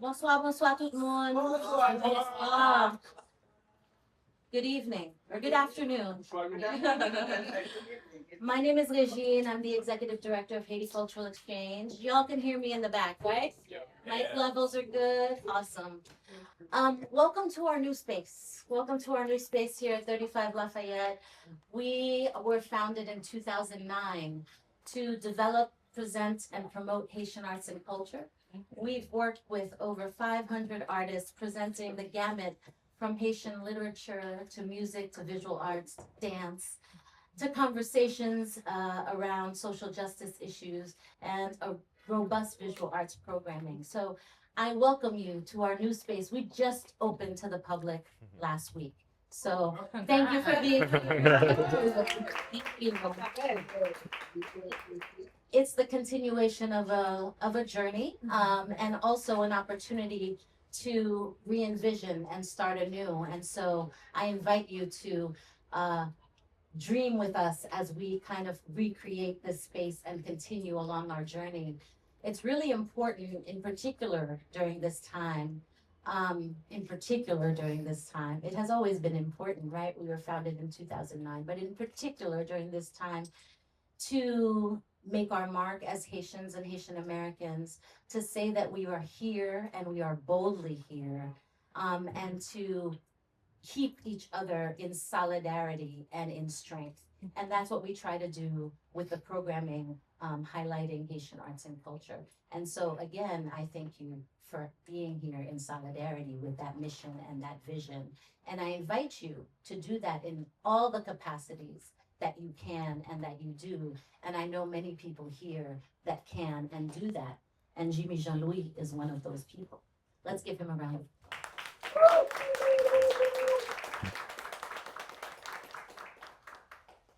Bonsoir, bonsoir tout le monde. Bonsoir. Good evening or good afternoon. My name is Regine. I'm the executive director of Haiti Cultural Exchange. Y'all can hear me in the back, right? Mic levels are good. Awesome. Welcome to our new space. Welcome to our new space here at 35 Lafayette. We were founded in 2009 to develop, present, and promote Haitian arts and culture. We've worked with over 500 artists presenting the gamut from Haitian literature to music to visual arts, dance, to conversations around social justice issues and a robust visual arts programming. So I welcome you to our new space. We just opened to the public last week. So thank you for being here. Thank you. It's the continuation of a journey and also an opportunity to re-envision and start anew. And so I invite you to dream with us as we kind of recreate this space and continue along our journey. It's really important, in particular during this time. It has always been important, right? We were founded in 2009, but in particular during this time, to make our mark as Haitians and Haitian Americans, to say that we are here and we are boldly here, and to keep each other in solidarity and in strength. And that's what we try to do with the programming highlighting Haitian arts and culture. And so again, I thank you for being here in solidarity with that mission and that vision. And I invite you to do that in all the capacities that you can and that you do. And I know many people here that can and do that. And Jimmy Jean-Louis is one of those people. Let's give him a round of applause.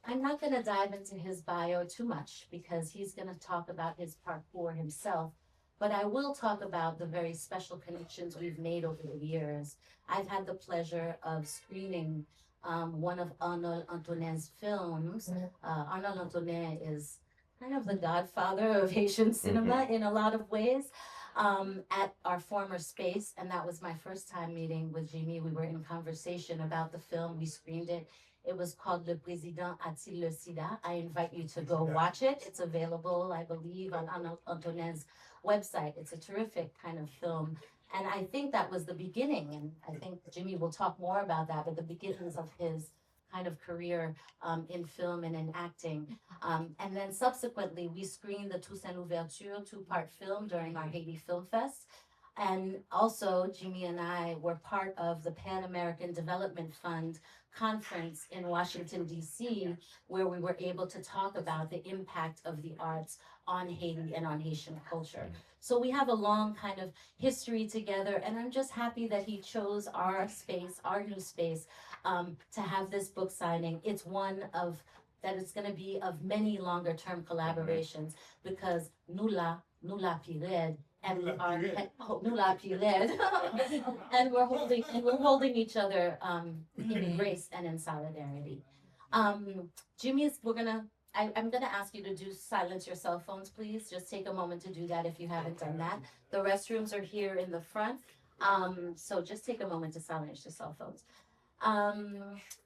I'm not going to dive into his bio too much because he's going to talk about his parcours himself, but I will talk about the very special connections we've made over the years. I've had the pleasure of screening one of Arnold Antonet's films. Arnold Antonet is kind of the godfather of Haitian cinema in a lot of ways. At our former space, and that was my first time meeting with Jimmy. We were in conversation about the film. We screened it. It was called Le Président A-t-il le sida? I invite you to go watch it. It's available, I believe, on Arnold Antonet's website. It's a terrific kind of film. And I think that was the beginning, and I think Jimmy will talk more about that, but the beginnings of his kind of career in film and in acting. And then subsequently, we screened the Toussaint Louverture two-part film during our Haiti Film Fest. And also, Jimmy and I were part of the Pan American Development Fund conference in Washington, D.C., where we were able to talk about the impact of the arts on Haiti and on Haitian culture. So we have a long kind of history together, and I'm just happy that he chose our space, our new space, to have this book signing. It's one of, that it's gonna be of many longer term collaborations, because Nula Pired, and we are Nula Pired, and we're holding each other in grace and in solidarity. Jimmy's, I'm gonna ask you to do silence your cell phones, please. Just take a moment to do that if you haven't done that. The restrooms are here in the front. So just take a moment to silence your cell phones.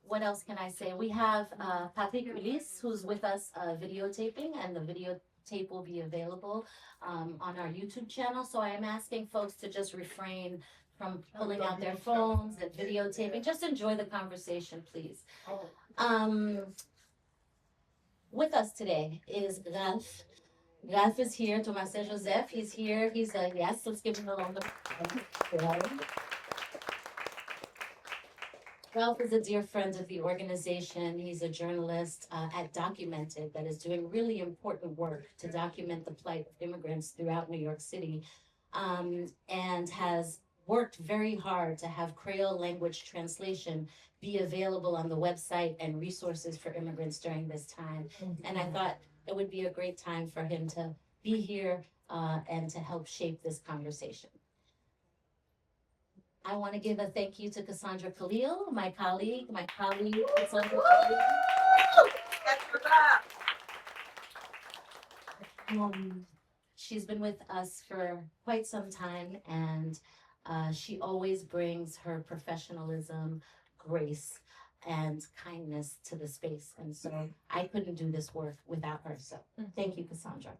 What else can I say? We have Patrick Ulysse, who's with us videotaping, and the videotape will be available on our YouTube channel. So I am asking folks to just refrain from pulling out their phones and videotaping. Just enjoy the conversation, please. With us today is Ralph. Ralph is here. Thomassaint Joseph, he's here. He's a yes. Let's give him a round of applause. Ralph is a dear friend of the organization. He's a journalist at Documented that is doing really important work to document the plight of immigrants throughout New York City, and has worked very hard to have Creole language translation be available on the website and resources for immigrants during this time. And I thought it would be a great time for him to be here and to help shape this conversation. I want to give a thank you to Cassandra Khalil, my colleague, Cassandra Khalil. she's been with us for quite some time, and she always brings her professionalism, grace, and kindness to the space. And so I couldn't do this work without her. So thank you, Cassandra.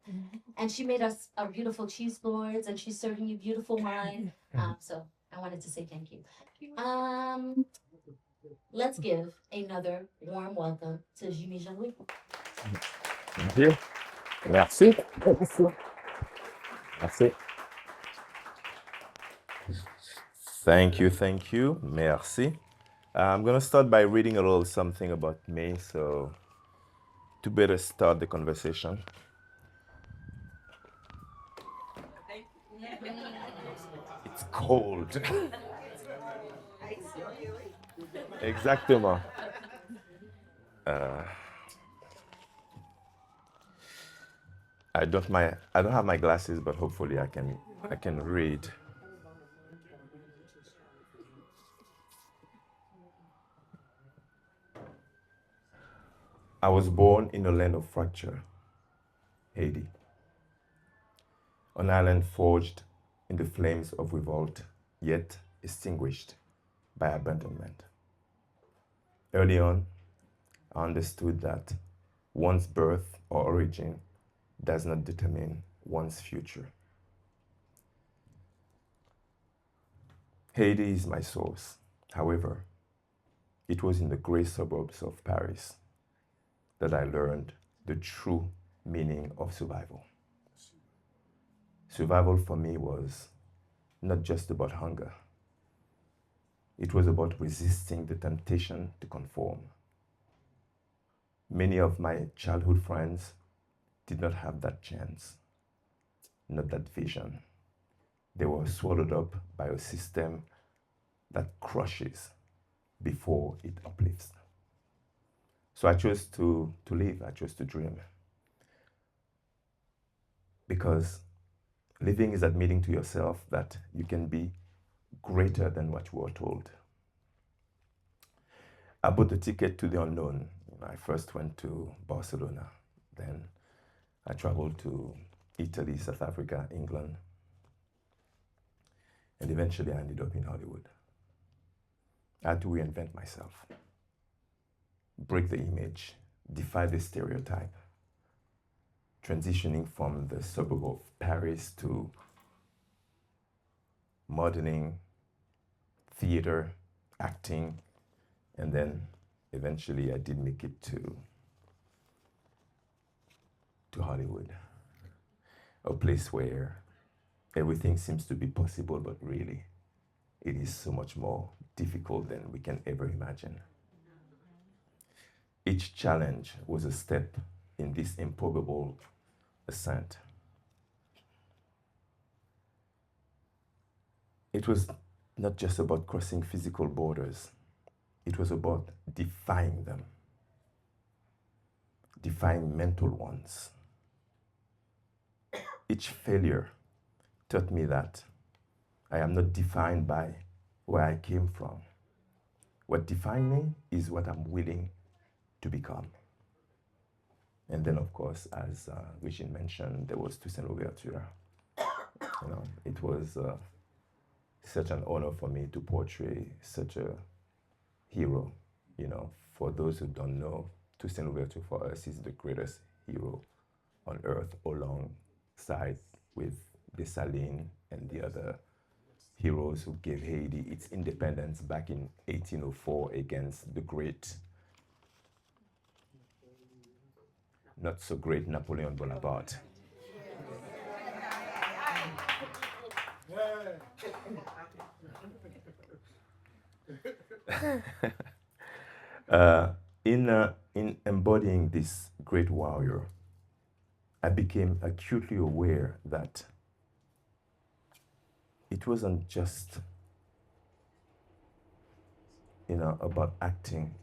And she made us our beautiful cheese boards, and she's serving you beautiful wine. So I wanted to say thank you. Let's give another warm welcome to Jimmy Jean-Louis. Thank you. Merci. Merci. Thank you. Merci. I'm going to start by reading a little something about me, so to better start the conversation. It's cold. Exactement. I don't have my glasses, but hopefully I can read. I was born in a land of fracture, Haiti, an island forged in the flames of revolt, yet extinguished by abandonment. Early on, I understood that one's birth or origin does not determine one's future. Haiti is my source. However, it was in the gray suburbs of Paris that I learned the true meaning of survival. Survival for me was not just about hunger. It was about resisting the temptation to conform. Many of my childhood friends did not have that chance, not that vision. They were swallowed up by a system that crushes before it uplifts. So I chose to live, I chose to dream. Because living is admitting to yourself that you can be greater than what you were told. I bought a ticket to the unknown. I first went to Barcelona, then I traveled to Italy, South Africa, England, and eventually I ended up in Hollywood. I had to reinvent myself, break the image, defy the stereotype, transitioning from the suburb of Paris to modeling, theater, acting, and then eventually I did make it to Hollywood, a place where everything seems to be possible, but really it is so much more difficult than we can ever imagine. Each challenge was a step in this improbable ascent. It was not just about crossing physical borders, it was about defying them, defying mental ones. Each failure taught me that I am not defined by where I came from. What defined me is what I'm willing to become. And then, of course, as Regine mentioned, there was Toussaint Louverture. It was such an honor for me to portray such a hero. For those who don't know, Toussaint Louverture for us is the greatest hero on earth, alongside with Dessalines and the other heroes who gave Haiti its independence back in 1804 against the great, not so great Napoleon Bonaparte. In embodying this great warrior, I became acutely aware that it wasn't just, about acting.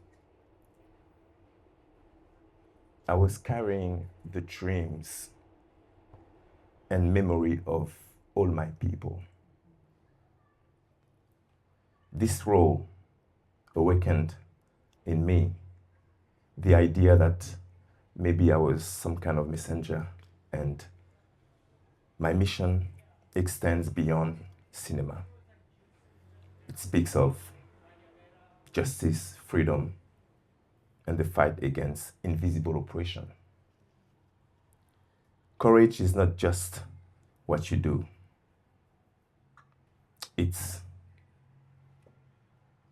I was carrying the dreams and memory of all my people. This role awakened in me the idea that maybe I was some kind of messenger, and My mission extends beyond cinema. It speaks of justice, freedom, and the fight against invisible oppression. Courage is not just what you do, it's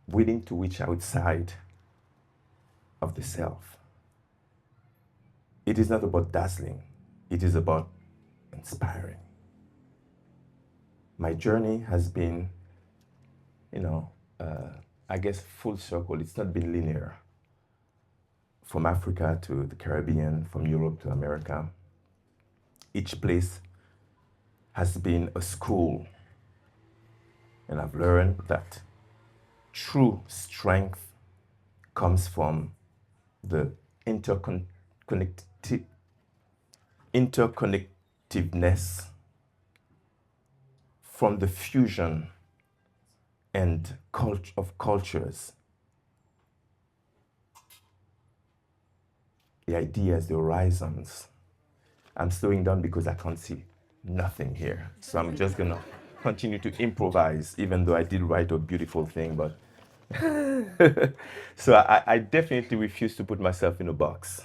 willing to reach outside of the self. It is not about dazzling, it is about inspiring. My journey has been, I guess, full circle. It's not been linear. From Africa to the Caribbean, from Europe to America. Each place has been a school. And I've learned that true strength comes from the interconnectiveness, from the fusion and of cultures, the ideas, the horizons. I'm slowing down because I can't see nothing here. So I'm just gonna continue to improvise, even though I did write a beautiful thing, but so I definitely refuse to put myself in a box.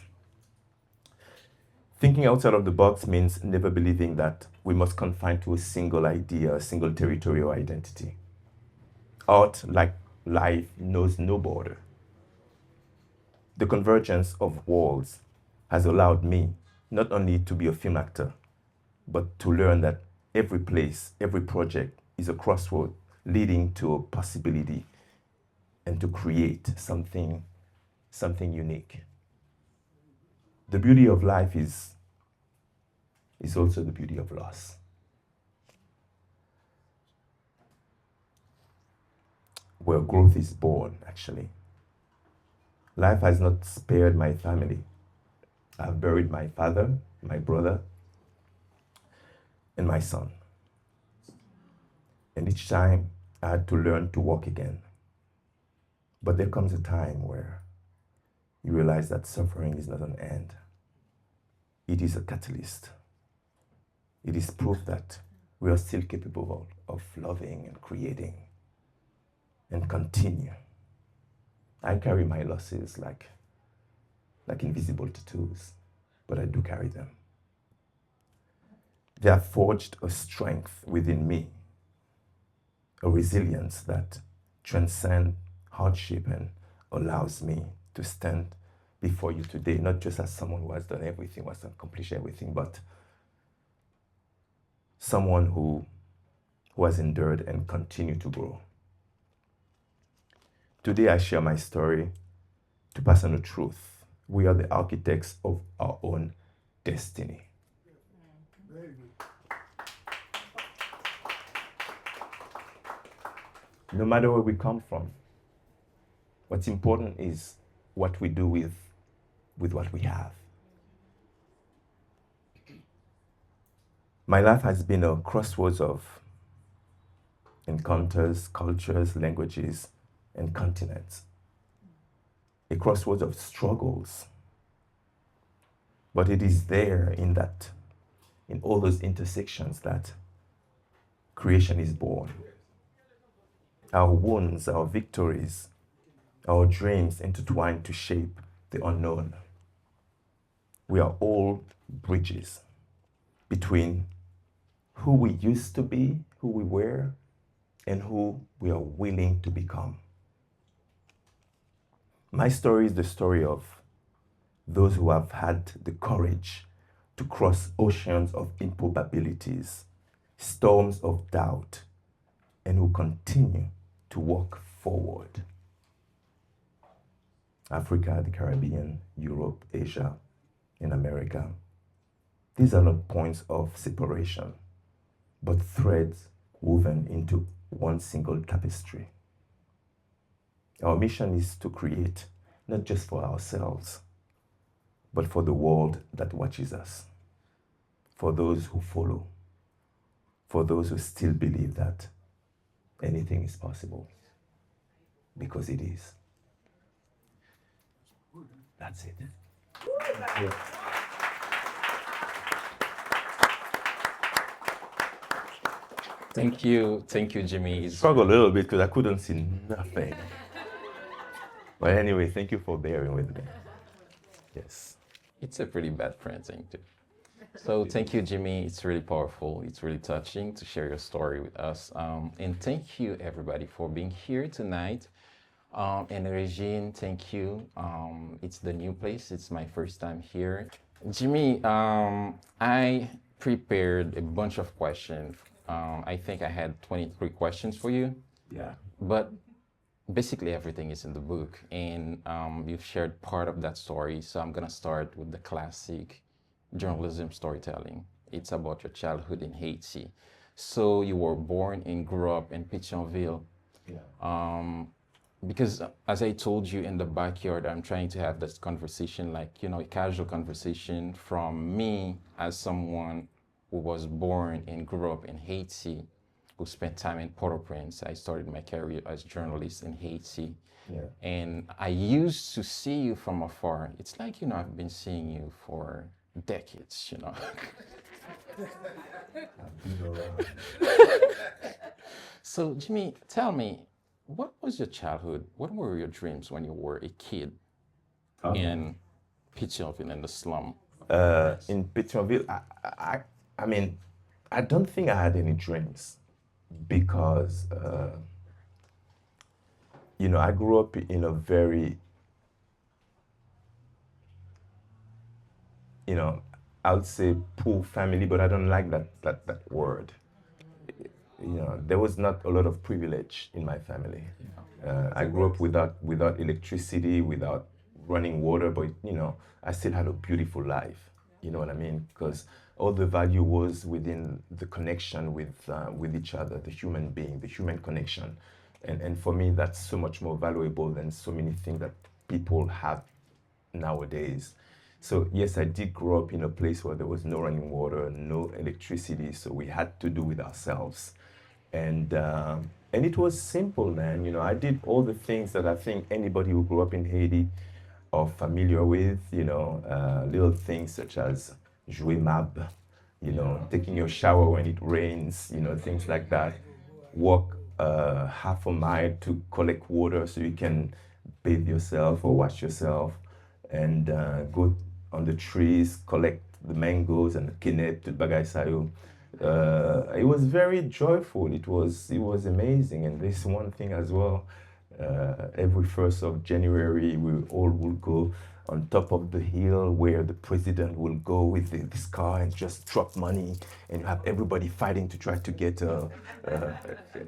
Thinking outside of the box means never believing that we must confine to a single idea, a single territory or identity. Art, like life, knows no border. The convergence of worlds has allowed me not only to be a film actor, but to learn that every place, every project is a crossroad leading to a possibility and to create something unique. The beauty of life is also the beauty of loss. Where growth is born, actually. Life has not spared my family. I've buried my father, my brother, and my son. And each time I had to learn to walk again. But there comes a time where you realize that suffering is not an end. It is a catalyst. It is proof that we are still capable of loving and creating and continue. I carry my losses like invisible tattoos, but I do carry them. They have forged a strength within me, a resilience that transcends hardship and allows me to stand before you today, not just as someone who has done everything, who has accomplished everything, but someone who has endured and continued to grow. Today I share my story to pass on the truth. We are the architects of our own destiny. No matter where we come from, what's important is what we do with what we have. My life has been a crossroads of encounters, cultures, languages, and continents. A crossroads of struggles. But it is there in all those intersections that creation is born. Our wounds, our victories, our dreams intertwine to shape the unknown. We are all bridges between who we used to be, who we were, and who we are willing to become. My story is the story of those who have had the courage to cross oceans of improbabilities, storms of doubt, and who continue to walk forward. Africa, the Caribbean, Europe, Asia, and America. These are not points of separation, but threads woven into one single tapestry. Our mission is to create, not just for ourselves, but for the world that watches us, for those who follow, for those who still believe that anything is possible, because it is. That's it. Thank you. Thank you, Jimmy. It's Struggled a little bit because I couldn't see nothing. But anyway, thank you for bearing with me. Yes. it's a pretty bad printing too. So thank you, Jimmy. It's really powerful. It's really touching to share your story with us. And thank you, everybody, for being here tonight. And Regine, thank you. It's the new place. It's my first time here. Jimmy, I prepared a bunch of questions. I think I had 23 questions for you, Yeah. but basically everything is in the book, and you've shared part of that story. So I'm gonna start with the classic journalism storytelling. It's about your childhood in Haiti. So you were born and grew up in Pétionville. Yeah. Because as I told you in the backyard, I'm trying to have this conversation, like, a casual conversation from me as someone who was born and grew up in Haiti, who spent time in Port-au-Prince. I started my career as a journalist in Haiti. Yeah. And I used to see you from afar. It's like, I've been seeing you for decades. So, Jimmy, tell me, what was your childhood? What were your dreams when you were a kid in Pétionville, in the slum? In Pétionville, I mean, I don't think I had any dreams because, I grew up in a very, I would say poor family, but I don't like that word. There was not a lot of privilege in my family. I grew up without electricity, without running water, but I still had a beautiful life. You know what I mean? Because all the value was within the connection with each other, the human being, the human connection, and for me that's so much more valuable than so many things that people have nowadays. So yes, I did grow up in a place where there was no running water, no electricity, so we had to do with ourselves. And it was simple, man. I did all the things that I think anybody who grew up in Haiti are familiar with. Little things such as jouer mab, taking your shower when it rains, things like that. Walk half a mile to collect water so you can bathe yourself or wash yourself, and go on the trees, collect the mangoes and the kinet, the bagay sayo. It was very joyful. It was amazing. And this one thing as well, every 1st of January, we all will go on top of the hill where the president will go with this car and just drop money, and you have everybody fighting to try to get,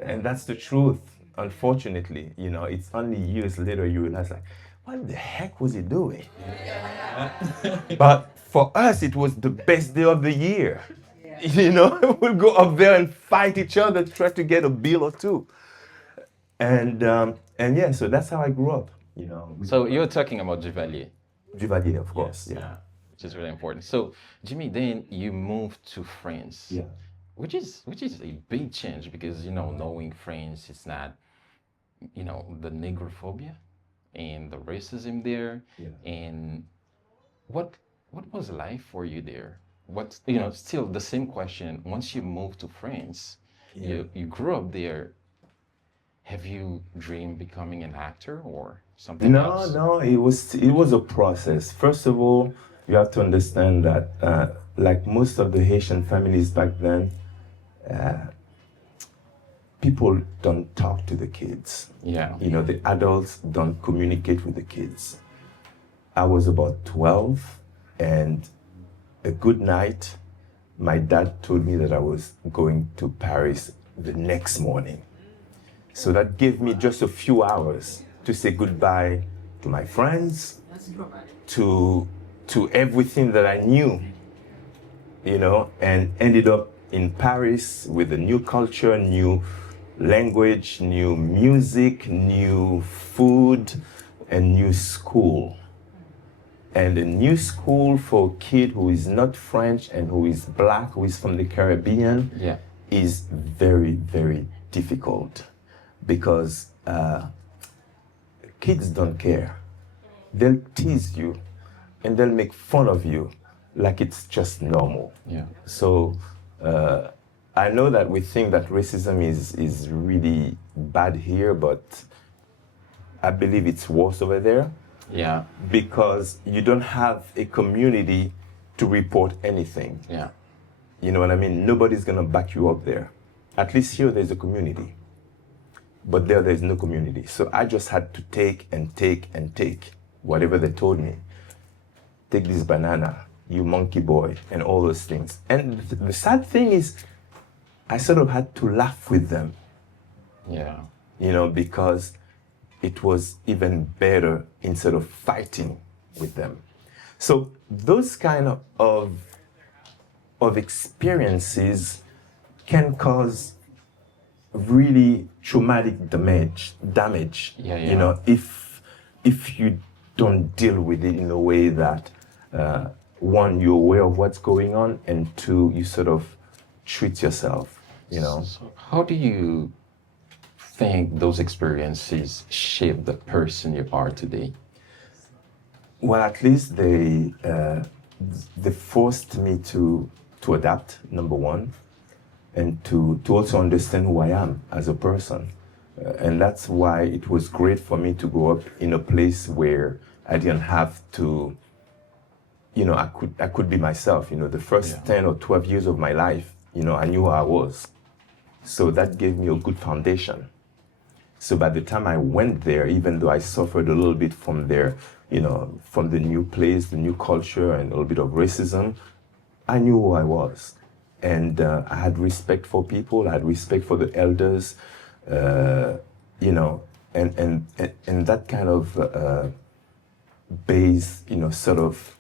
and that's the truth. Unfortunately, it's only years later you realize, like, what the heck was he doing? But for us, it was the best day of the year. We'll go up there and fight each other to try to get a bill or two. And yeah, so that's how I grew up. So you're talking about Duvalier. Duvalier, of course. Yes, Yeah. which is really important. So, Jimmy, then you moved to France. Yeah. Which is a big change because knowing France, it's not the negrophobia and the racism there. Yeah. And what was life for you there? What still the same question. Once you moved to France, Yeah. you grew up there. Have you dreamed becoming an actor or something else? No, it was a process. First of all, you have to understand that, like most of the Haitian families back then, people don't talk to the kids. Yeah. The adults don't communicate with the kids. I was about 12, and a good night, my dad told me that I was going to Paris the next morning. So that gave me just a few hours to say goodbye to my friends, to everything that I knew, and ended up in Paris with a new culture, new language, new music, new food, and new school. And a new school for a kid who is not French and who is black, who is from the Caribbean, Yeah. is very, very difficult, because kids don't care. They'll tease you and they'll make fun of you like it's just normal. Yeah. So I know that we think that racism is really bad here, but I believe it's worse over there. Yeah. Because you don't have a community to report anything. Yeah. You know what I mean? Nobody's gonna back you up there. At least here there's a community. But there's no community. So I just had to take and take and take whatever they told me. Take this banana, you monkey boy, and all those things. And the sad thing is, I sort of had to laugh with them. Yeah. You know, because it was even better instead of fighting with them. So those kind of experiences can cause really traumatic damage. Yeah. You know, if you don't deal with it in a way that one, you're aware of what's going on, and two, you sort of treat yourself. You know. So how do you think those experiences shape the person you are today? Well, at least they forced me to adapt, number one, and to also understand who I am as a person. And that's why it was great for me to grow up in a place where I didn't have to, you know, I could be myself. You know, the first 10 or 12 years of my life, you know, I knew who I was. So that gave me a good foundation. So by the time I went there, even though I suffered a little bit from their, you know, from the new place, the new culture, and a little bit of racism, I knew who I was. And I had respect for people, I had respect for the elders, you know, and that kind of base, you know, sort of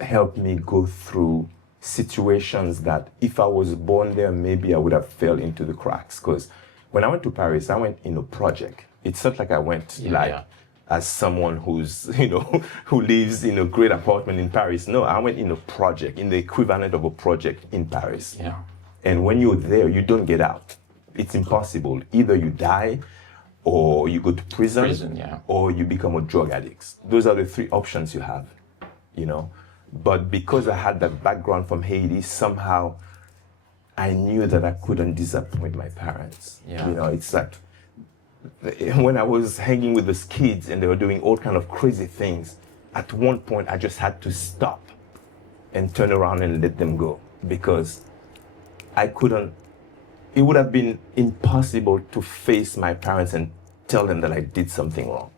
helped me go through situations that if I was born there, maybe I would have fell into the cracks. Because when I went to Paris, I went in a project. It's not like I went as someone who's, you know, who lives in a great apartment in Paris. No, I went in a project, in the equivalent of a project in Paris. Yeah. And when you're there, you don't get out. It's impossible. Either you die, or you go to prison, or you become a drug addict. Those are the three options you have, you know. But because I had that background from Haiti, somehow I knew that I couldn't disappoint my parents. Yeah. You know, it's like when I was hanging with those kids and they were doing all kind of crazy things, at one point I just had to stop and turn around and let them go, because I couldn't, it would have been impossible to face my parents and tell them that I did something wrong.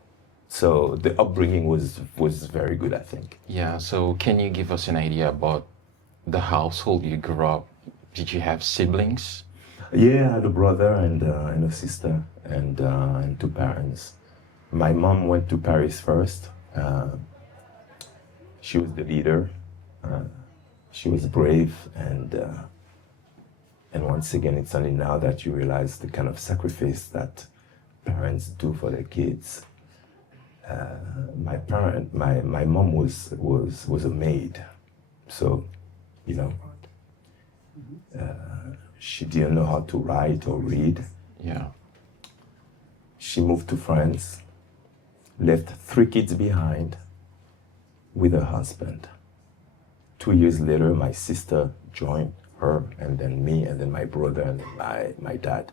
So the upbringing was very good, I think. Yeah, so can you give us an idea about the household you grew up? Did you have siblings? Yeah, I had a brother and a sister and two parents. My mom went to Paris first. She was the leader. She was brave, and once again, it's only now that you realize the kind of sacrifice that parents do for their kids. My mom was a maid, so, you know, she didn't know how to write or read. Yeah. She moved to France, left 3 kids behind with her husband. 2 years later, my sister joined her, and then me, and then my brother, and then my dad.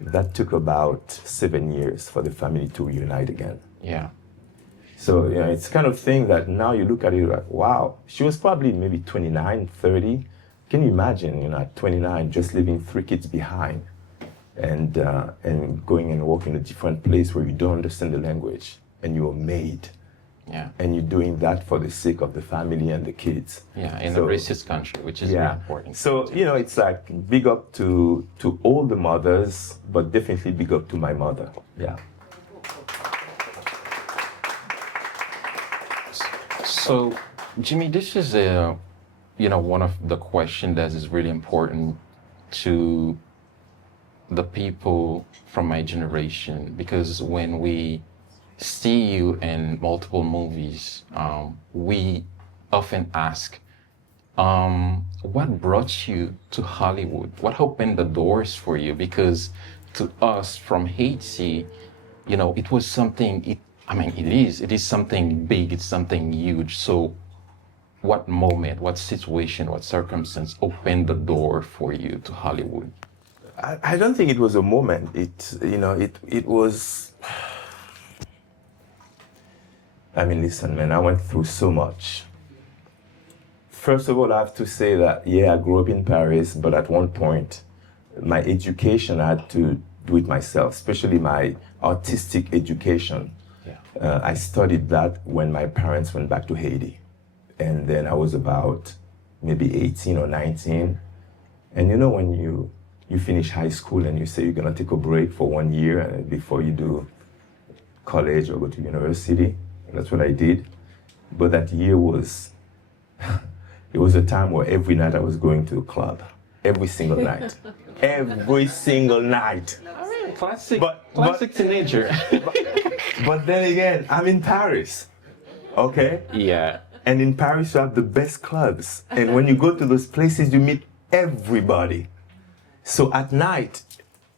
That took about 7 years for the family to reunite again. Yeah. So, you know, it's kind of thing that now you look at it like, wow, she was probably maybe 29, 30. Can you imagine, you know, at 29, just leaving 3 kids behind and going and working in a different place where you don't understand the language and you're a maid. Yeah. And you're doing that for the sake of the family and the kids. Yeah, in a racist country, which is very important. So, you know, it's like big up to all the mothers, but definitely big up to my mother. Yeah. So, Jimmy, this is one of the questions that is really important to the people from my generation, because when we see you in multiple movies, we often ask, what brought you to Hollywood? What opened the doors for you? Because to us from Haiti, you know, it was something, it is something big, it's something huge. So what moment, what situation, what circumstance opened the door for you to Hollywood? I don't think it was a moment. It was. I mean, listen, man, I went through so much. First of all, I have to say that, yeah, I grew up in Paris, but at one point, my education, I had to do it myself, especially my artistic education. Yeah. I studied that when my parents went back to Haiti. And then I was about maybe 18 or 19. And you know, when you finish high school and you say you're gonna take a break for 1 year before you do college or go to university, that's what I did. But that year was, it was a time where every night I was going to a club. Every single night. Every single night. I mean, classic But teenager. but then again, I'm in Paris, okay? Yeah. And in Paris, you have the best clubs. And when you go to those places, you meet everybody. So at night,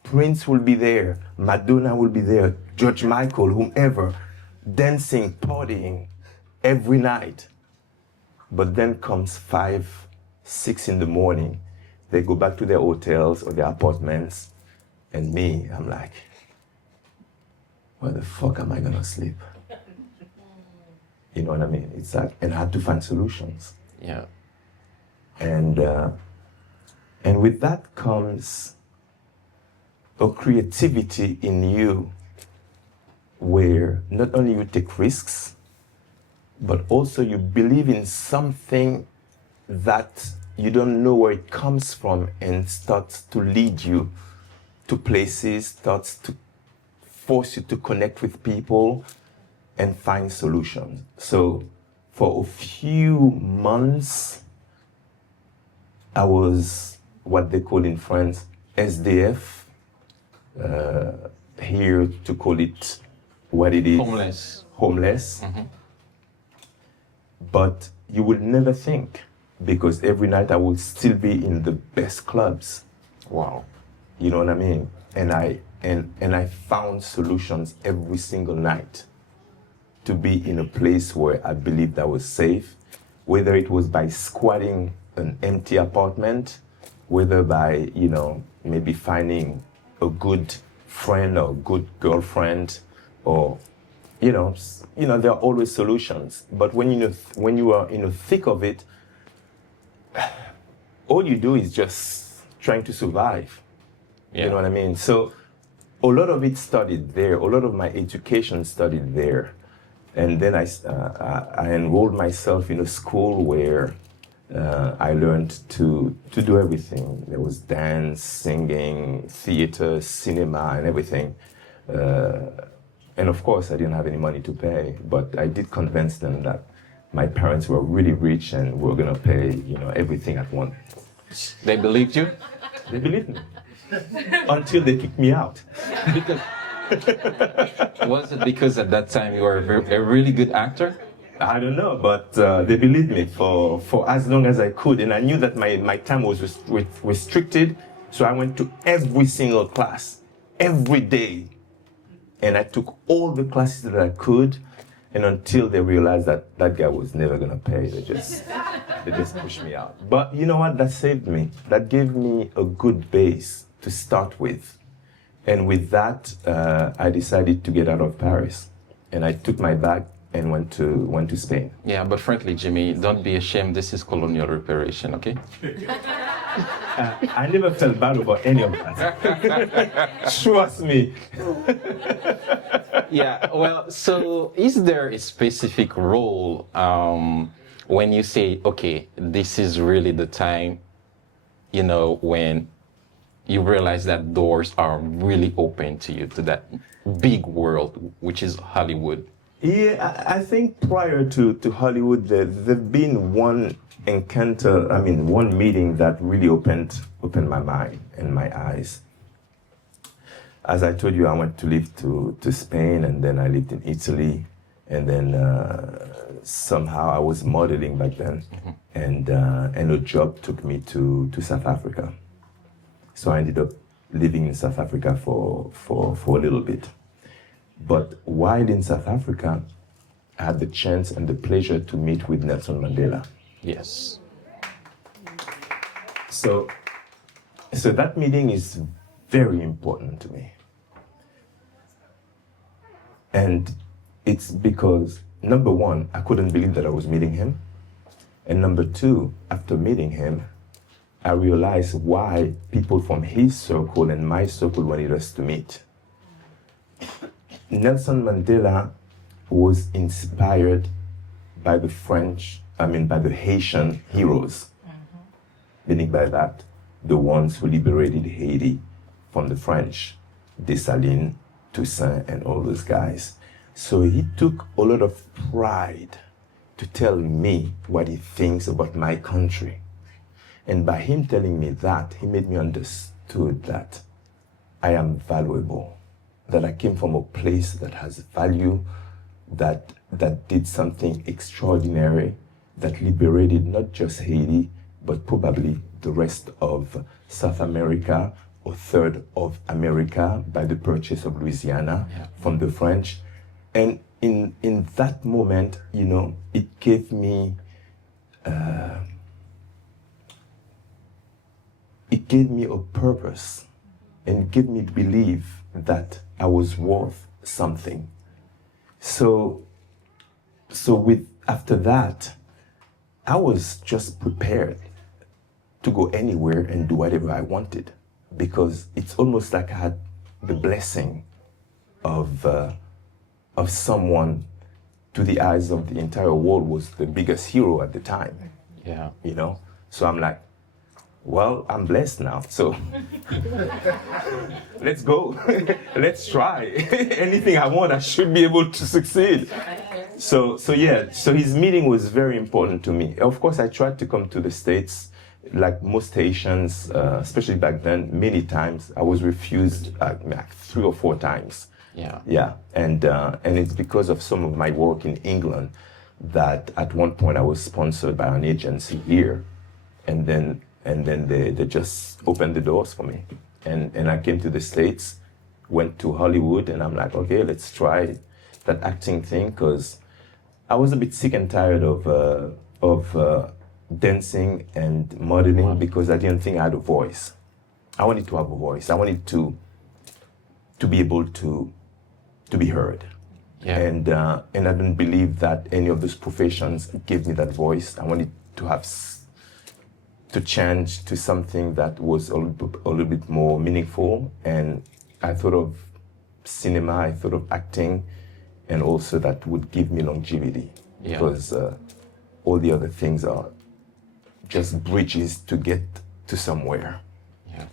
Prince will be there, Madonna will be there, George Michael, whomever, dancing, partying every night. But then comes 5, 6 in the morning. They go back to their hotels or their apartments. And me, I'm like, where the fuck am I gonna sleep? You know what I mean? It's like, and I had to find solutions. Yeah. And with that comes a creativity in you where not only you take risks, but also you believe in something that you don't know where it comes from and starts to lead you to places, starts to force you to connect with people and find solutions. So for a few months, I was what they call in France SDF, here to call it what it is. Homeless. Homeless. Mm-hmm. But you would never think, because every night I would still be in the best clubs. Wow. You know what I mean? And I found solutions every single night to be in a place where I believed I was safe, whether it was by squatting an empty apartment, whether by, maybe finding a good friend or good girlfriend, or, there are always solutions. But when you are in the thick of it, all you do is just trying to survive. Yeah. You know what I mean? So a lot of it started there. A lot of my education started there. And then I enrolled myself in a school where I learned to do everything. There was dance, singing, theater, cinema, and everything. And of course, I didn't have any money to pay, but I did convince them that my parents were really rich and were gonna pay, everything at once. They believed you? They believed me. Until they kicked me out. Because, was it because at that time you were a really good actor? I don't know, but they believed me for as long as I could. And I knew that my time was restricted, so I went to every single class, every day. And I took all the classes that I could, and until they realized that that guy was never gonna pay, they just pushed me out. But you know what? That saved me. That gave me a good base to start with. And with that, I decided to get out of Paris. And I took my bag and went to Spain. Yeah, but frankly, Jimmy, don't be ashamed. This is colonial reparation, okay? I never felt bad about any of that. Trust me. Yeah, well, so is there a specific role when you say, okay, this is really the time, when you realize that doors are really open to you, to that big world, which is Hollywood? Yeah, I think prior to Hollywood, there've been one encounter, one meeting that really opened my mind and my eyes. As I told you, I went to live to Spain, and then I lived in Italy, and then somehow I was modeling back then, and a job took me to South Africa. So I ended up living in South Africa for a little bit. But while in South Africa, I had the chance and the pleasure to meet with Nelson Mandela. Yes. So that meeting is very important to me. And it's because, number one, I couldn't believe that I was meeting him. And number two, after meeting him, I realized why people from his circle and my circle wanted us to meet. Nelson Mandela was inspired by the by the Haitian heroes. Meaning by that, the ones who liberated Haiti from the French, Dessalines, Toussaint, and all those guys. So he took a lot of pride to tell me what he thinks about my country. And by him telling me that, he made me understood that I am valuable, that I came from a place that has value, that did something extraordinary, that liberated not just Haiti, but probably the rest of South America, or third of America, by the purchase of Louisiana from the French. And in that moment, you know, it gave me a purpose, and it gave me belief that I was worth something. So after that, I was just prepared to go anywhere and do whatever I wanted, because it's almost like I had the blessing of someone, to the eyes of the entire world, was the biggest hero at the time. Yeah. You know? So I'm like, well, I'm blessed now, so let's go. Let's try. Anything I want, I should be able to succeed. So his meeting was very important to me. Of course, I tried to come to the States, like most Haitians, especially back then. Many times I was refused, like 3 or 4 times. Yeah, and it's because of some of my work in England that at one point I was sponsored by an agency here, and then they just opened the doors for me, and I came to the States, went to Hollywood, and I'm like, okay, let's try that acting thing, because I was a bit sick and tired of dancing and modeling, because I didn't think I had a voice. I wanted to have a voice. I wanted to be able to be heard. Yeah. And I didn't believe that any of those professions gave me that voice. I wanted to have to change to something that was a little bit more meaningful. And I thought of cinema, I thought of acting, and also that would give me longevity. Yeah. Because all the other things are just bridges to get to somewhere. Yeah.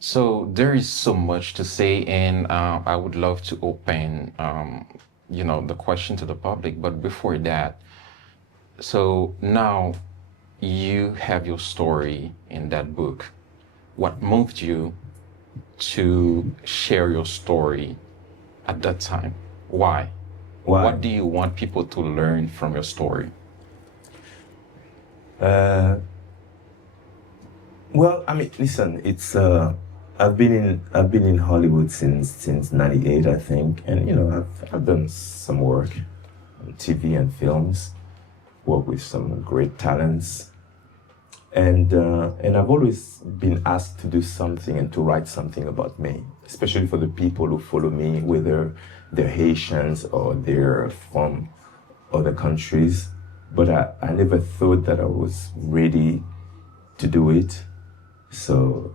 So there is so much to say, and I would love to open, the question to the public. But before that, so now you have your story in that book. What moved you to share your story at that time? Why? Why? What do you want people to learn from your story? Well, I mean, listen, it's I've been in Hollywood since '98, I think, and I've done some work on TV and films, worked with some great talents, and I've always been asked to do something and to write something about me, especially for the people who follow me, whether they're Haitians or they're from other countries. But I never thought that I was ready to do it, so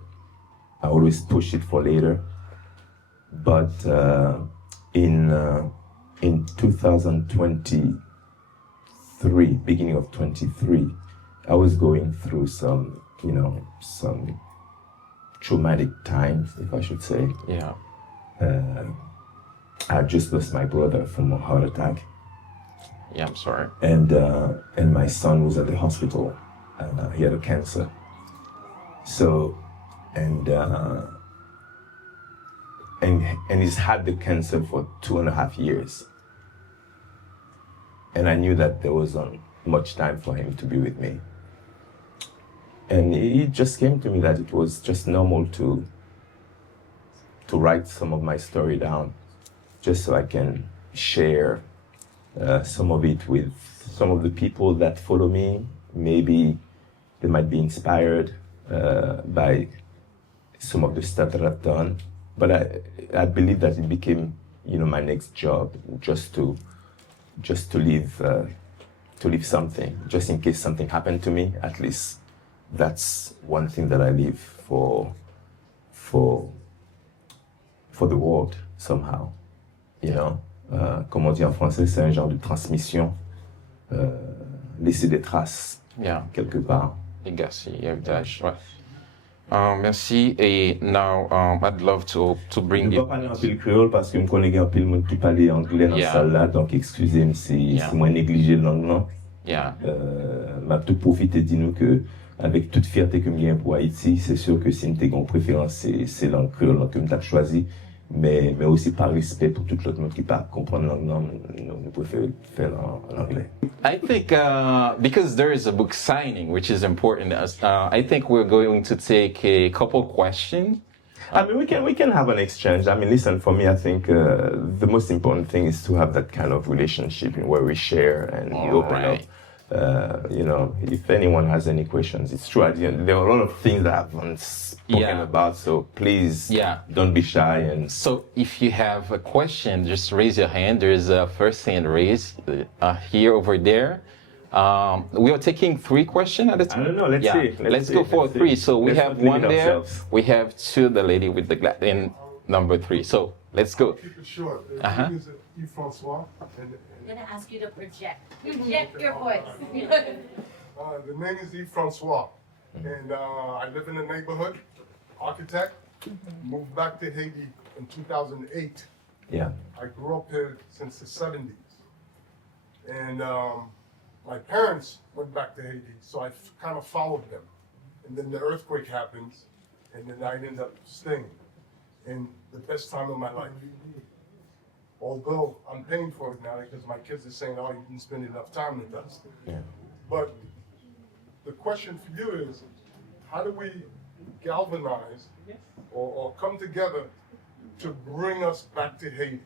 I always push it for later. But in 2023, beginning of 23, I was going through some traumatic times, if I should say. Yeah. I had just lost my brother from a heart attack. Yeah, I'm sorry. And my son was at the hospital. He had a cancer. So, and he's had the cancer for 2.5 years. And I knew that there wasn't much time for him to be with me. And it just came to me that it was just normal to write some of my story down, just so I can share some of it with some of the people that follow me, maybe they might be inspired by some of the stuff that I've done. But I believe that it became, my next job, just to leave something, just in case something happened to me. At least that's one thing that I leave for the world somehow. Comme on dit en français, c'est un genre de transmission, laisser des traces quelque part. Legacy, héritage, ouais. Merci. Et now, I'd love to bring you. Je ne vais pas parler en pile créole parce que je connais un pile monde qui parle anglais dans la salle là, donc excusez-moi si moi négligé le langue non. M'a tout profiter de nous que avec toute fierté que j'ai pour Haïti, c'est sûr que si une une préférence c'est langue créole que je choisi, mais aussi par respect pour tout l'autre monde qui pas comprendre langue non, nous préférons faire en anglais. I think because there is a book signing, which is important, I think we're going to take a couple questions. I mean, we can have an exchange. I mean, listen, for me, I think the most important thing is to have that kind of relationship where we share and you open up. If anyone has any questions, it's true. There are a lot of things that I haven't spoken about, so please don't be shy. And so if you have a question, just raise your hand. There's a first hand raised here over there. We are taking 3 questions at a time. I don't know. Let's see. Let's go for 3. So we have one there. Ourselves. We have 2, the lady with the glass, and number 3. So let's go. Keep it short. The name is Yves Francois. I'm going to ask you to project your voice. The name is Yves Francois, and I live in the neighborhood. Architect. Moved back to Haiti in 2008. Yeah. I grew up here since the 70s, and my parents went back to Haiti, so I kind of followed them. And then the earthquake happens, and then I ended up staying. And the best time of my life. Although I'm paying for it now because my kids are saying, oh, you didn't spend enough time with us. Yeah. But the question for you is, how do we galvanize or come together to bring us back to Haiti?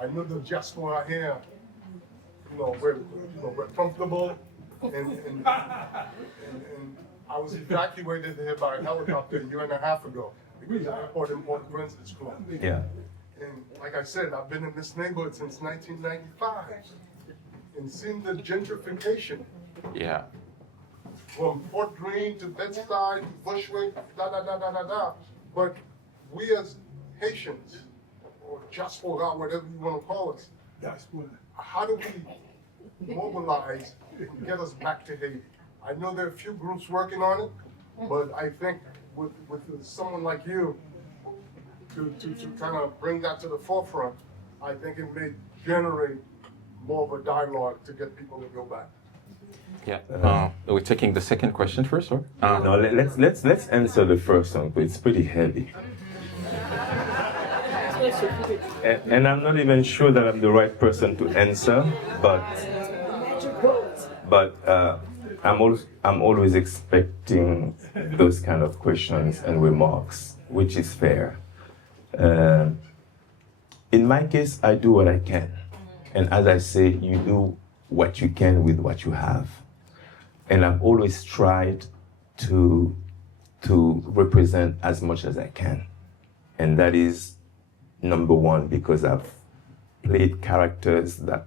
I know the diaspora here, we're comfortable, and I was evacuated here by a helicopter a year and a half ago because the airport in Port-au-Prince is closed. Yeah. And like I said, I've been in this neighborhood since 1995 and seen the gentrification. Yeah. From Fort Greene to Bed-Stuy, Bushwick, da. But we as Haitians, or diaspora, whatever you want to call us, how do we mobilize and get us back to Haiti? I know there are a few groups working on it, but I think with someone like you, to kind of bring that to the forefront, I think it may generate more of a dialogue to get people to go back. Yeah. Are we taking the second question first, or? No, let's answer the first one, but it's pretty heavy. And I'm not even sure that I'm the right person to answer, but I'm always expecting those kind of questions and remarks, which is fair. In my case, I do what I can. And as I say, you do what you can with what you have. And I've always tried to represent as much as I can. And that is number one, because I've played characters that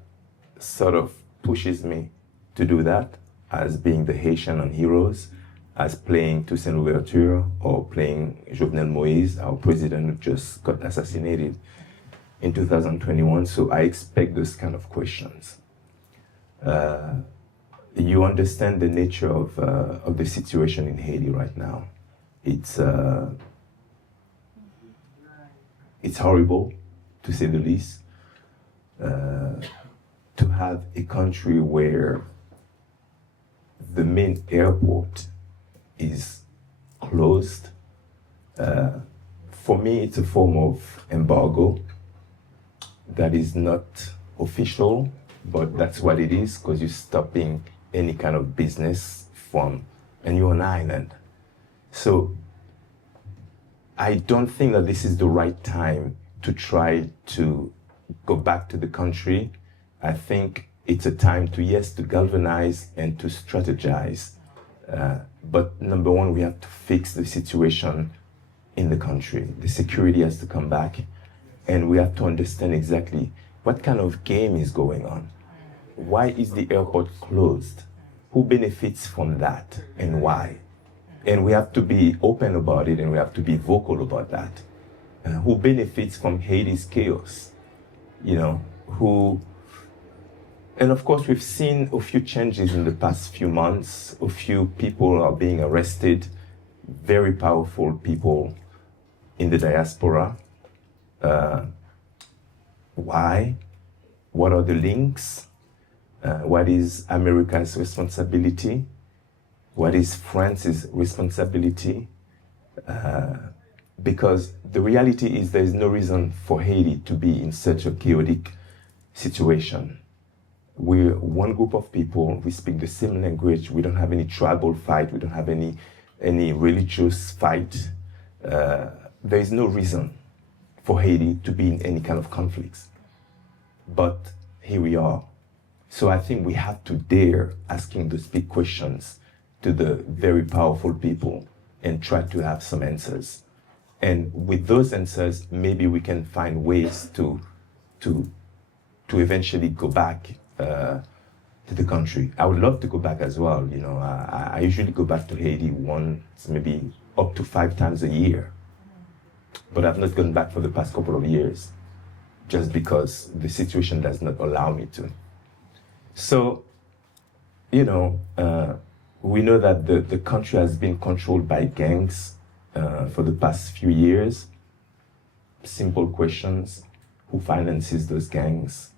sort of pushes me to do that, as being the Haitian on Héros, as playing Toussaint Louverture, or playing Jovenel Moïse, our president who just got assassinated in 2021. So I expect those kind of questions. You understand the nature of the situation in Haiti right now. It's horrible, to say the least, to have a country where the main airport is closed. For me, it's a form of embargo that is not official, but that's what it is, because you're stopping any kind of business from, and you're an island. So I don't think that this is the right time to try to go back to the country. I think it's a time to, yes, to galvanize and to strategize. But number one, we have to fix the situation in the country. The security has to come back, and we have to understand exactly what kind of game is going on. Why is the airport closed? Who benefits from that and why? And we have to be open about it, and we have to be vocal about that. Who benefits from Haiti's chaos? You know, who... And of course, we've seen a few changes in the past few months. A few people are being arrested, very powerful people in the diaspora. Why? What are the links? What is America's responsibility? What is France's responsibility? Because the reality is there is no reason for Haiti to be in such a chaotic situation. We're one group of people, we speak the same language, we don't have any tribal fight, we don't have any religious fight. There is no reason for Haiti to be in any kind of conflicts. But here we are. So I think we have to dare asking those big questions to the very powerful people and try to have some answers. And with those answers, maybe we can find ways to eventually go back to the country. I would love to go back as well. You know, I usually go back to Haiti once, maybe up to 5 times a year. But I've not gone back for the past couple of years, just because the situation does not allow me to. So, you know, we know that the country has been controlled by gangs for the past few years. Simple questions: who finances those gangs?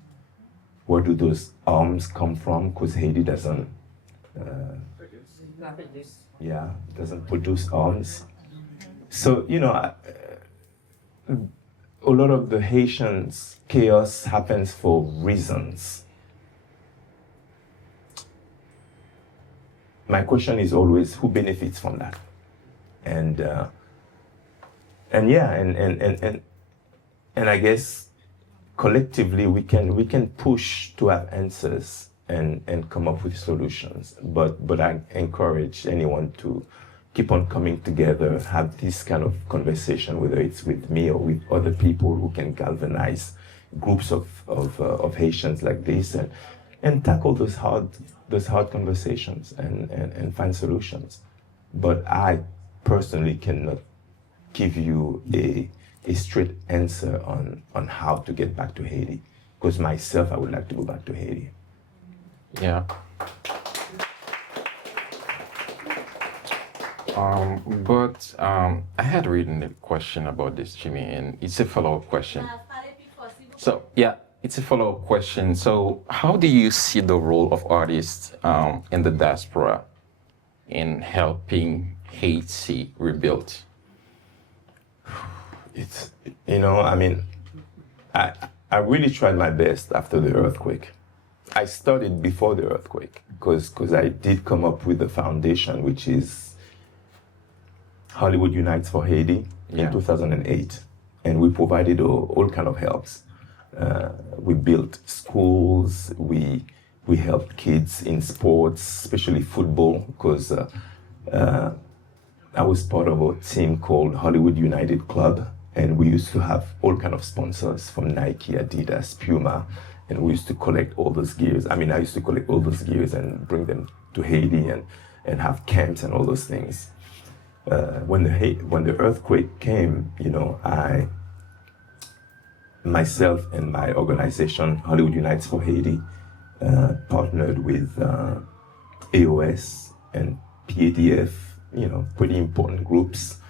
Where do those arms come from? Because Haiti doesn't, doesn't produce arms. So, you know, a lot of the Haitians' chaos happens for reasons. My question is always, who benefits from that? And I guess collectively we can push to have answers and come up with solutions. But I encourage anyone to keep on coming together, have this kind of conversation, whether it's with me or with other people who can galvanize groups of Haitians like this, and tackle those hard conversations and find solutions. But I personally cannot give you a straight answer on how to get back to Haiti, because myself, I would like to go back to Haiti. Yeah. I had written a question about this, Jimmy, and it's a follow-up question. So, yeah, it's a follow-up question. So, how do you see the role of artists in the diaspora in helping Haiti rebuild? It's, you know, I mean, I really tried my best after the earthquake. I started before the earthquake because I did come up with the foundation, which is Hollywood Unites for Haiti in 2008. And we provided all kind of helps. We built schools, we helped kids in sports, especially football, because I was part of a team called Hollywood United Club, and we used to have all kind of sponsors from Nike, Adidas, Puma, and we used to collect all those gears. I mean, I used to collect all those gears and bring them to Haiti and have camps and all those things. When the earthquake came, you know, myself and my organization, Hollywood Unites for Haiti, partnered with AOS and PADF, you know, pretty important groups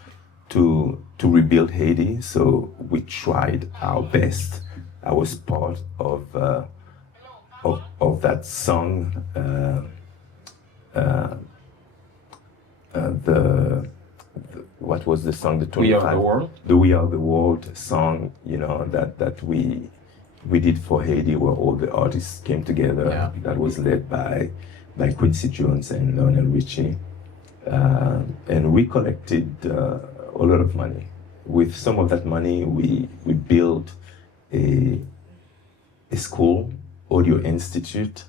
to rebuild Haiti. So we tried our best. I was part of that song, what was the song? The 25, We Are the World? The We Are the World song, you know, that we did for Haiti, where all the artists came together. Yeah. That was led by Quincy Jones and Lionel Richie. And we collected a lot of money. With some of that money, we built a school Audio Institute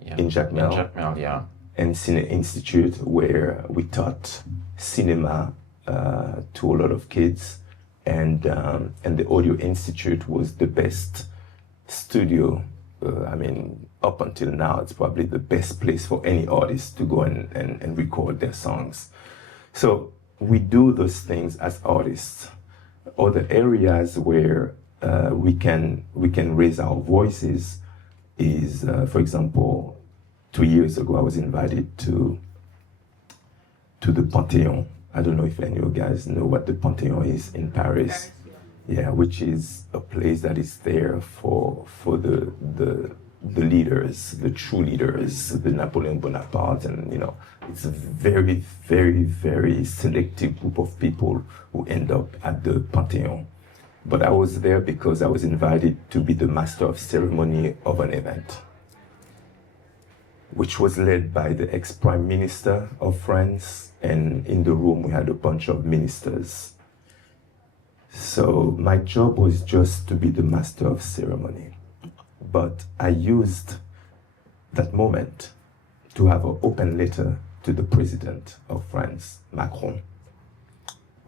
in Jacmel. Jacmel, yeah. And Cine Institute, where we taught cinema to a lot of kids. And the Audio Institute was the best studio. Up until now, it's probably the best place for any artist to go and record their songs. So we do those things as artists. Other areas where we can raise our voices is, for example, 2 years ago, I was invited to the Panthéon. I don't know if any of you guys know what the Panthéon is in Paris. Yeah, which is a place that is there for the leaders, the true leaders, the Napoleon Bonaparte, and it's a very, very, very selective group of people who end up at the Panthéon. But I was there because I was invited to be the master of ceremony of an event, which was led by the ex-prime minister of France, and in the room we had a bunch of ministers. So my job was just to be the master of ceremony. But I used that moment to have an open letter to the president of France, Macron.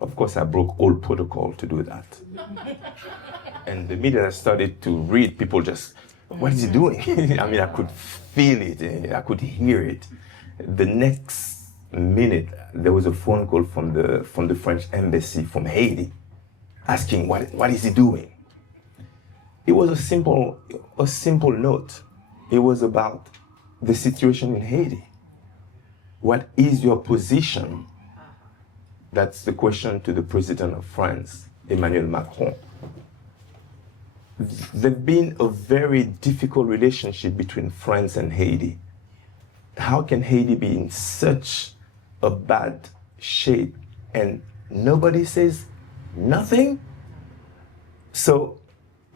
Of course, I broke all protocol to do that. And the minute I started to read, people just, what is he doing? I could feel it, I could hear it. The next minute, there was a phone call from the French embassy from Haiti, asking what is he doing? It was a simple note. It was about the situation in Haiti. What is your position? That's the question to the president of France, Emmanuel Macron. There's been a very difficult relationship between France and Haiti. How can Haiti be in such a bad shape and nobody says nothing? So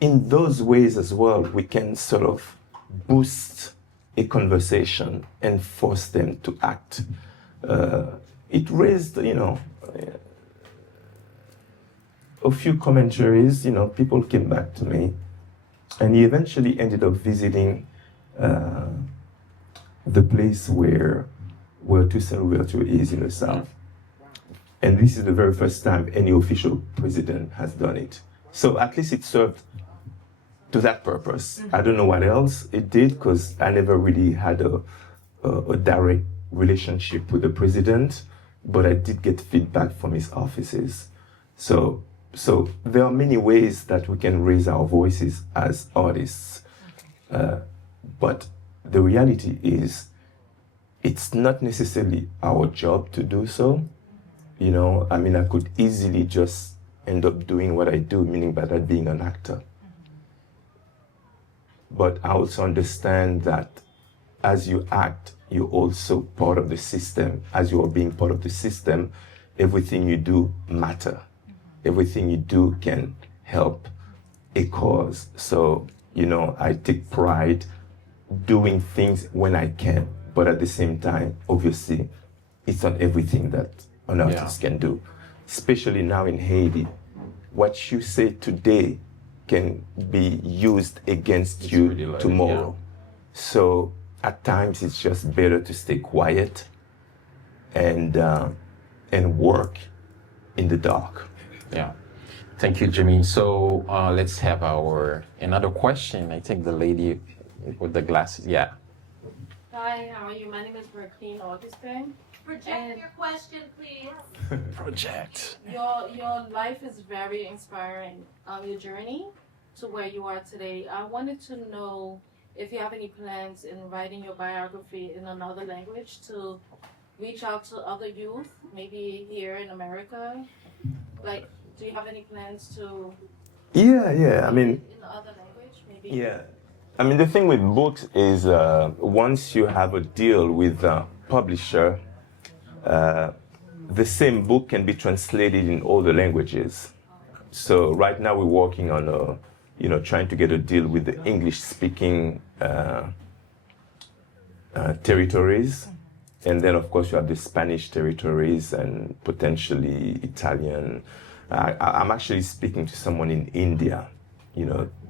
in those ways as well, we can sort of boost a conversation and force them to act. It raised, a few commentaries, people came back to me, and he eventually ended up visiting the place where Toussaint Louverture is in the South. And this is the very first time any official president has done it. So at least it served to that purpose. I don't know what else it did, because I never really had a direct relationship with the president, but I did get feedback from his offices. So there are many ways that we can raise our voices as artists. But the reality is, it's not necessarily our job to do so. I could easily just end up doing what I do, meaning by that being an actor. But I also understand that as you act, you're also part of the system. As you are being part of the system, everything you do matter. Everything you do can help a cause. So, I take pride doing things when I can, but at the same time, obviously, it's not everything that an artist can do. Especially now in Haiti, what you say today can be used against you really tomorrow. So at times it's just better to stay quiet and work in the dark. Yeah. Thank you, Jimmy. So let's have another question. I think the lady with the glasses. Yeah. Hi, how are you? My name is Raquel Augustine. Project your question, please. Project. Your life is very inspiring. Your journey to where you are today. I wanted to know if you have any plans in writing your biography in another language to reach out to other youth, maybe here in America. Like, do you have any plans to? Yeah. In other language, maybe. Yeah. The thing with books is once you have a deal with a publisher, the same book can be translated in all the languages. So right now we're working on trying to get a deal with the English-speaking territories, and then of course you have the Spanish territories and potentially Italian. I'm actually speaking to someone in India,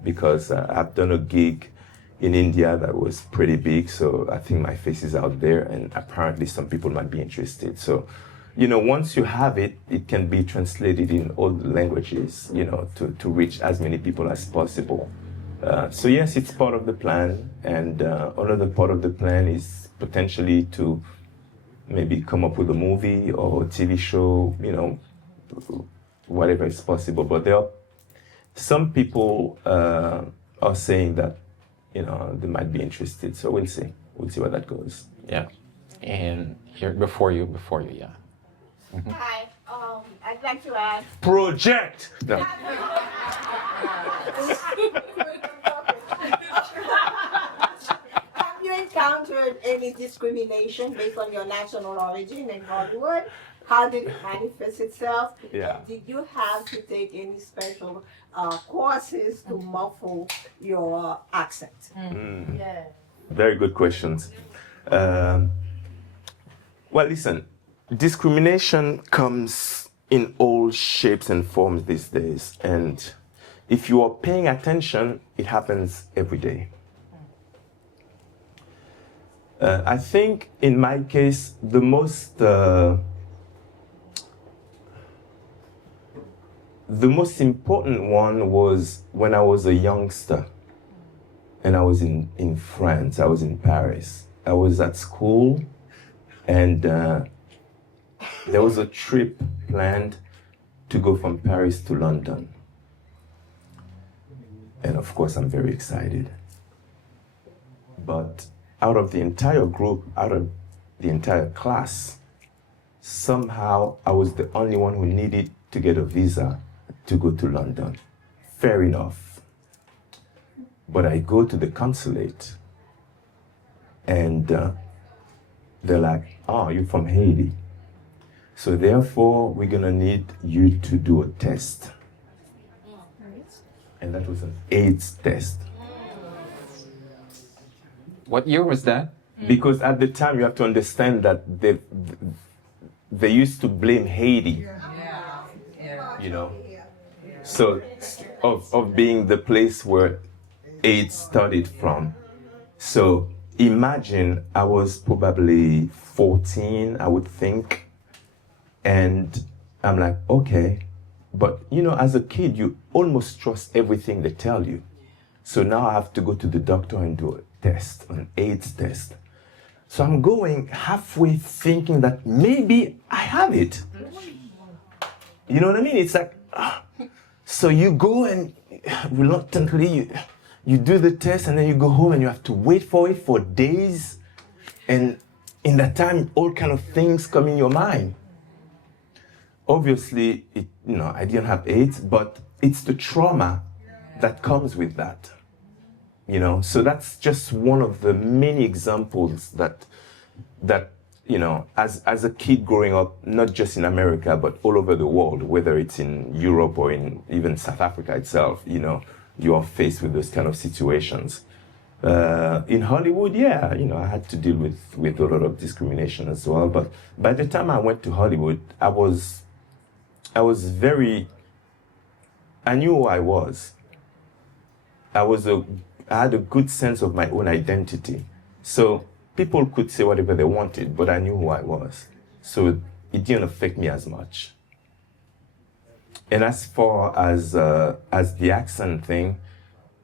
because I've done a gig in India that was pretty big. So I think my face is out there, and apparently some people might be interested. So, once you have it, it can be translated in all the languages, to reach as many people as possible. So yes, it's part of the plan, and another part of the plan is potentially to maybe come up with a movie or a TV show, whatever is possible. But there are some people are saying that, they might be interested. So we'll see. We'll see where that goes. Yeah. And here, before you, yeah. Hi, I'd like to ask. Project! No. Have you encountered any discrimination based on your national origin in Hollywood? How did it manifest itself? Yeah. Did you have to take any special courses to muffle your accent? Yeah. Very good questions. Well, listen, discrimination comes in all shapes and forms these days. And if you are paying attention, it happens every day. I think in my case, the most important one was when I was a youngster and I was in France. I was in Paris. I was at school, and there was a trip planned to go from Paris to London. And of course, I'm very excited. But out of the entire group, out of the entire class, somehow I was the only one who needed to get a visa to go to London. Fair enough. But I go to the consulate, and they're like, "Oh, you're from Haiti. So therefore, we're gonna need you to do a test." And that was an AIDS test. What year was that? Because at the time, you have to understand that they used to blame Haiti, so of being the place where AIDS started from. So imagine I was probably 14, I would think, and I'm like, okay, but as a kid, you almost trust everything they tell you. So now I have to go to the doctor and do a test, an AIDS test. So I'm going halfway thinking that maybe I have it. You know what I mean? It's like, so you go and reluctantly you do the test, and then you go home and you have to wait for it for days. And in that time, all kind of things come in your mind. Obviously, I didn't have AIDS, but it's the trauma that comes with that. So that's just one of the many examples that as a kid growing up, not just in America, but all over the world, whether it's in Europe or in even South Africa itself, you are faced with those kind of situations. In Hollywood, I had to deal with a lot of discrimination as well. But by the time I went to Hollywood, I knew who I was. I had a good sense of my own identity. So people could say whatever they wanted, but I knew who I was. So it didn't affect me as much. And as far as the accent thing,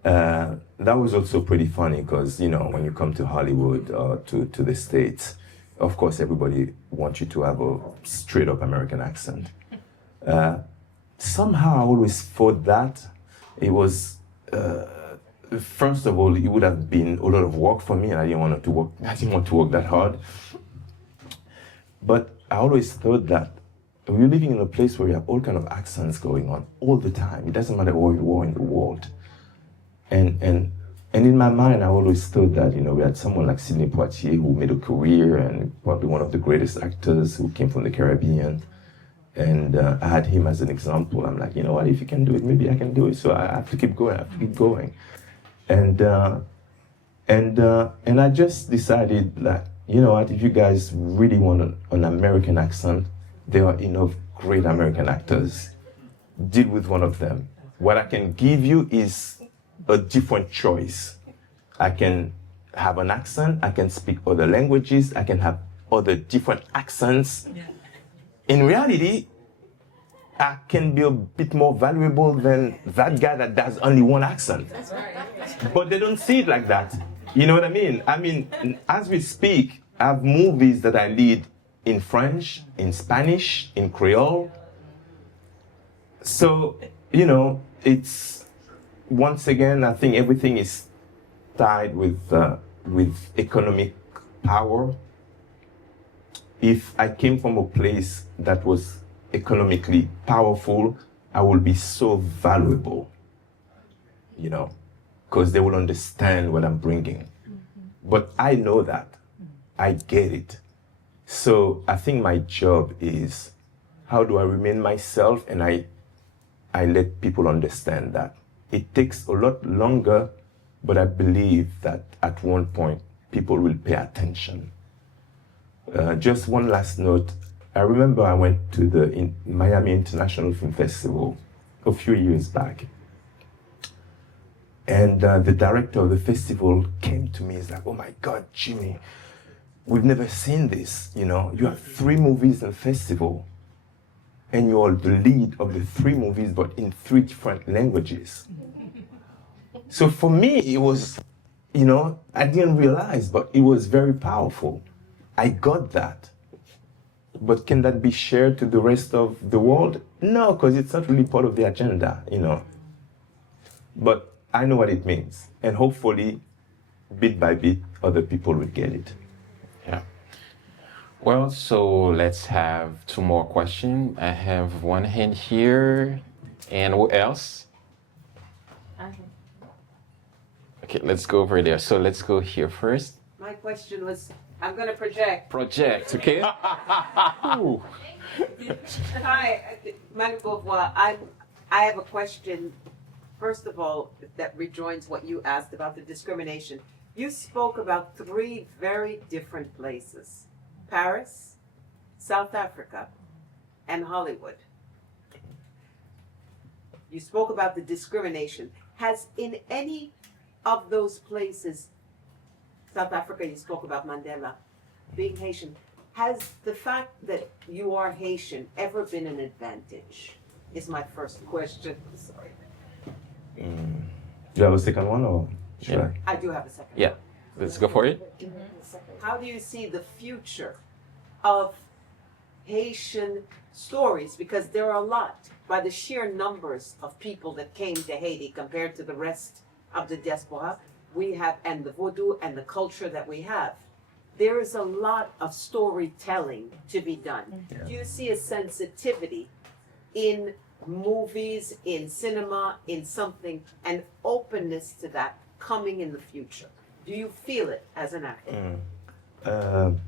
that was also pretty funny because, when you come to Hollywood or to the States, of course, everybody wants you to have a straight up American accent. Somehow I always thought that it was, first of all, it would have been a lot of work for me, and I didn't want to work that hard. But I always thought that we're living in a place where you have all kind of accents going on all the time. It doesn't matter where you are in the world. And in my mind, I always thought that, we had someone like Sidney Poitier who made a career and probably one of the greatest actors who came from the Caribbean. And I had him as an example. I'm like, what, if you can do it, maybe I can do it. So I have to keep going, And I just decided that, what, if you guys really want an American accent, there are enough great American actors. Deal with one of them. What I can give you is a different choice. I can have an accent, I can speak other languages, I can have other different accents. In reality, I can be a bit more valuable than that guy that does only one accent. But they don't see it like that. You know what I mean? I mean, as we speak, I have movies that I lead in French, in Spanish, in Creole. So, you know, it's, once again, I think everything is tied with economic power. If I came from a place that was economically powerful, I will be so valuable, you know, because they will understand what I'm bringing. But I know that. I get it. So I think my job is, how do I remain myself? And I let people understand that. It takes a lot longer, but I believe that at one point, people will pay attention. Just one last note. I remember I went to the Miami International Film Festival a few years back. And the director of the festival came to me. He's like, oh my God, Jimmy, we've never seen this. You know, you have 3 movies in the festival, and you're the lead of the 3 movies, but in 3 different languages. So for me, it was, you know, I didn't realize, but it was very powerful. I got that. But can that be shared to the rest of the world? No, because it's not really part of the agenda, you know. But I know what it means. And hopefully, bit by bit, other people will get it. Yeah. Well, so let's have 2 more questions. I have one hand here. And who else? Okay, let's go over there. So let's go here first. My question was, I'm going to project. Project, okay? Ooh. Hi, Madame Beauvoir. I have a question, first of all, that rejoins what you asked about the discrimination. You spoke about 3 very different places: Paris, South Africa, and Hollywood. You spoke about the discrimination. Has in any of those places, South Africa, you spoke about Mandela, being Haitian, has the fact that you are Haitian ever been an advantage? Is my first question. Sorry. Do you have a second one, or should Yeah. I do have a second. Yeah, let's go for it. How do you see the future of Haitian stories? Because there are a lot, by the sheer numbers of people that came to Haiti compared to the rest of the diaspora we have, and the voodoo and the culture that we have. There is a lot of storytelling to be done. Yeah. Do you see a sensitivity in movies, in cinema, in something, an openness to that coming in the future? Do you feel it as an actor? The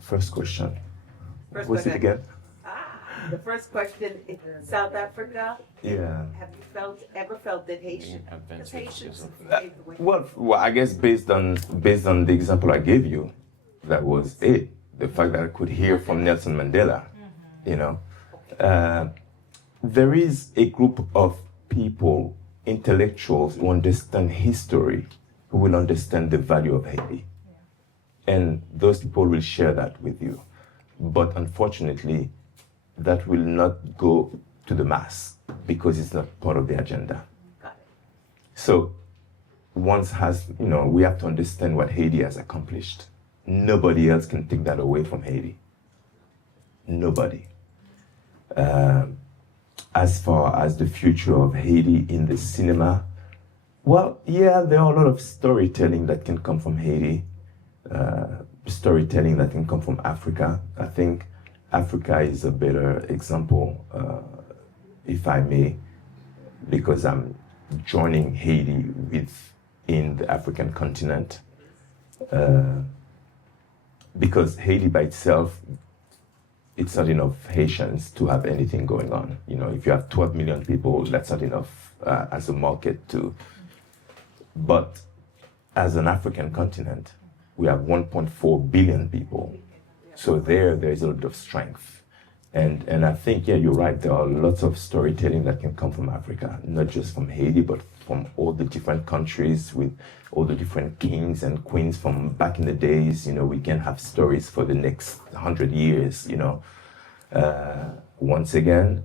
first question. First What's it question. again? The first question is South Africa. Yeah. Have you ever felt that Haitians behave the way? Well, I guess based on the example I gave you, that was it. The fact that I could hear from Nelson Mandela, you know. There is a group of people, intellectuals who understand history, who will understand the value of Haiti. And those people will share that with you. But unfortunately, that will not go to the mass because it's not part of the agenda. Got it. So one has, you know, we have to understand what Haiti has accomplished. Nobody else can take that away from Haiti. Nobody. As far as the future of Haiti in the cinema, well, yeah, there are a lot of storytelling that can come from Haiti, storytelling that can come from Africa. I think Africa is a better example, if I may, because I'm joining Haiti within the African continent. Because Haiti by itself, it's not enough Haitians to have anything going on. You know, if you have 12 million people, that's not enough as a market to. But as an African continent, we have 1.4 billion people. So there is a lot of strength. And I think, yeah, you're right. There are lots of storytelling that can come from Africa, not just from Haiti, but from all the different countries with all the different kings and queens from back in the days. You know, we can have stories for the next 100 years, you know. Once again,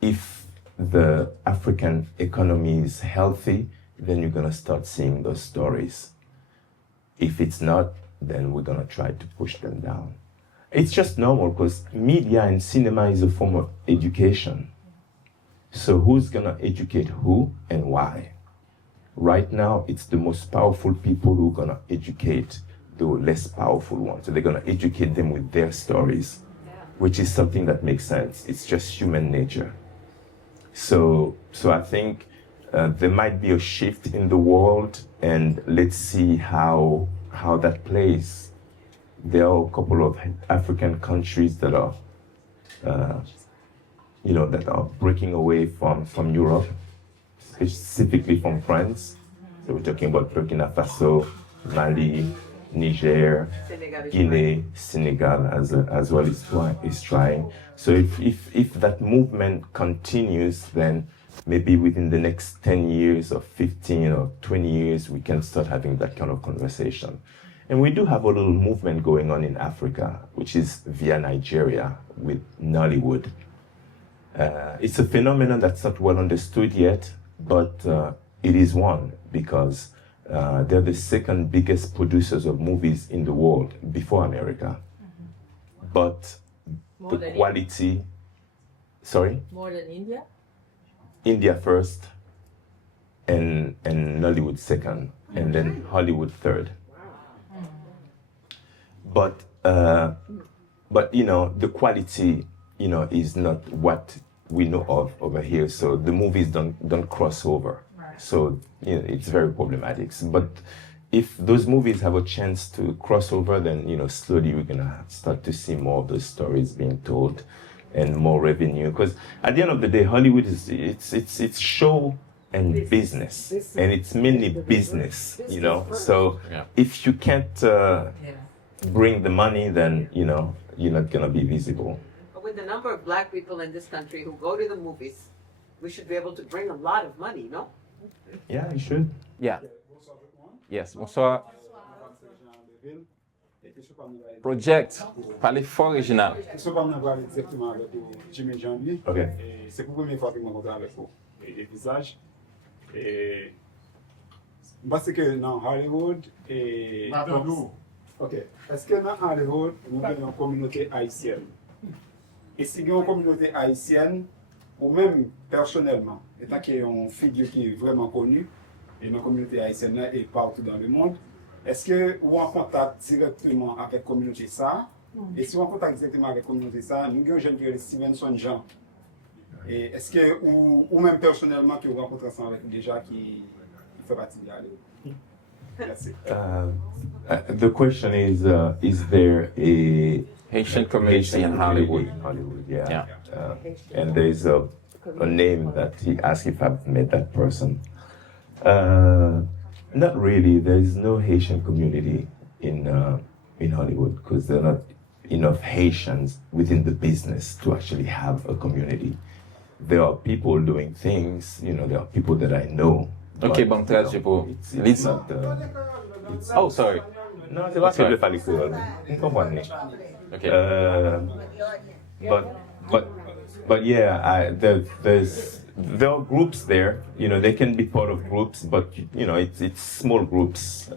if the African economy is healthy, then you're gonna start seeing those stories. If it's not, then we're gonna try to push them down. It's just normal because media and cinema is a form of education. So who's gonna educate who and why? Right now, it's the most powerful people who are gonna educate the less powerful ones. So they're gonna educate them with their stories, which is something that makes sense. It's just human nature. So I think there might be a shift in the world, and let's see how that plays. There are a couple of African countries that are, that are breaking away from Europe, specifically from France. So we're talking about Burkina Faso, Mali, Niger, Guinea, Senegal as well is trying. So if that movement continues, then maybe within the next 10 years or 15 or 20 years, we can start having that kind of conversation. And we do have a little movement going on in Africa, which is via Nigeria with Nollywood. It's a phenomenon that's not well understood yet, but it is one because they're the second biggest producers of movies in the world before America. But More the than quality, sorry? More than India? India first, and Nollywood second, and then Hollywood third. But the quality, is not what we know of over here. So the movies don't cross over. Right. So it's very problematic. But if those movies have a chance to cross over, then slowly we're gonna start to see more of those stories being told, and more revenue. Because at the end of the day, Hollywood it's show and business, and it's mainly business. So Yeah. if you can't bring the money, then you're not gonna be visible. But with the number of black people in this country who go to the movies, we should be able to bring a lot of money, no? Yeah, you should. Yeah. Yes, bonsoir. Project, parlez fort original. Je pas parler exactement avec Jimmy Janvier. Ok. C'est pour la première fois que je me rencontre avec vous. Et visage. Et parce que dans Hollywood et OK. Est-ce que dans Hollywood nous avons une communauté haïtienne? Et si vous avez une communauté haïtienne, ou même personnellement, étant qu'il y a une figure qui est vraiment connue, et dans la communauté haïtienne là, et partout dans le monde, est-ce que vous êtes en contact directement avec la communauté ça? Et si vous êtes en contact directement avec la communauté ça, nous avons un jeune qui est Stevenson Jean. Et est-ce que, ou même personnellement, que vous rencontrez ensemble avec déjà qui fait partie de Hollywood? Merci. The question is there a Haitian community in Hollywood. Hollywood, yeah. Yeah. And there's a name that he asked if I've met that person. Not really. There's no Haitian community in Hollywood because there are not enough Haitians within the business to actually have a community. There are people doing things, there are people that I know. Ok, but, bon, traduis pour it's Liz. not, Oh, sorry. non, c'est pas que je parle créole. Vous comprenez? Ok. But yeah, there are groups there. They can be part of groups, but it's small groups.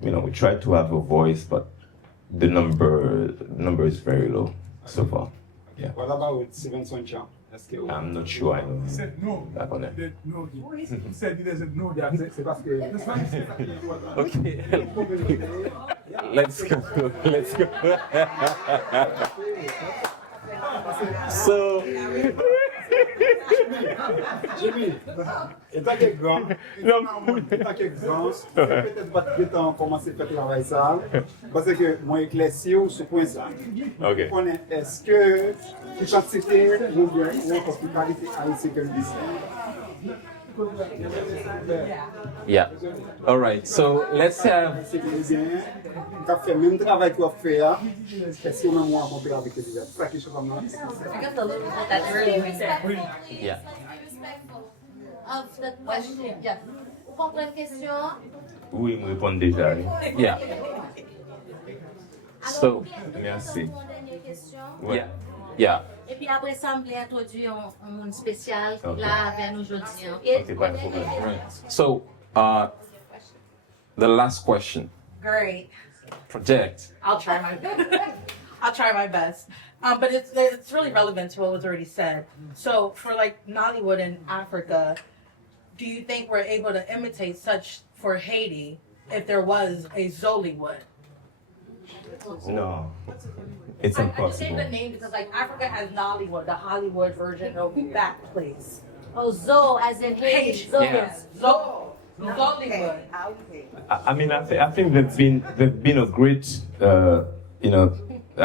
We try to have a voice, but the number is very low so far. Yeah. What about Stevenson Jean? I'm not sure I know. He said no. Back on He it. said he doesn't know that. C'est parce que Okay. Let's go. Let's go. So, Jimmy, étant que grand, c'est peut-être pas de temps commencer à faire travail ça, parce que moi éclairci ou ce point ça. Ok. Est-ce que tu participes ou bien ou hospitalité haïtienne que Yeah. All right. So let's have. T'as fait le même travail que tu as fait, est-ce qu'on a moins compris avec les gens? C'est ça qui est comme là. That's really respectful. Yeah. Of the question. Yeah. Vous comprenez la question? Oui, me répondre déjà. oui. Yeah. So. Merci. Yeah. Yeah. Et puis après ça, on va introduire un monde spécial Ok. là avec nous aujourd'hui. Ok, pas de problème. Right. So, the last question. Great. Project. I'll try my I'll try my best. But it's really relevant to what was already said. So for like Nollywood in Africa, do you think we're able to imitate such for Haiti if there was a Zollywood? No, it's I just gave impossible. the name because like Africa has Nollywood, the Hollywood version of that place. Oh, Zo, as in Haiti. Zo. Yes. Zollywood. I mean, I think they've been a great, I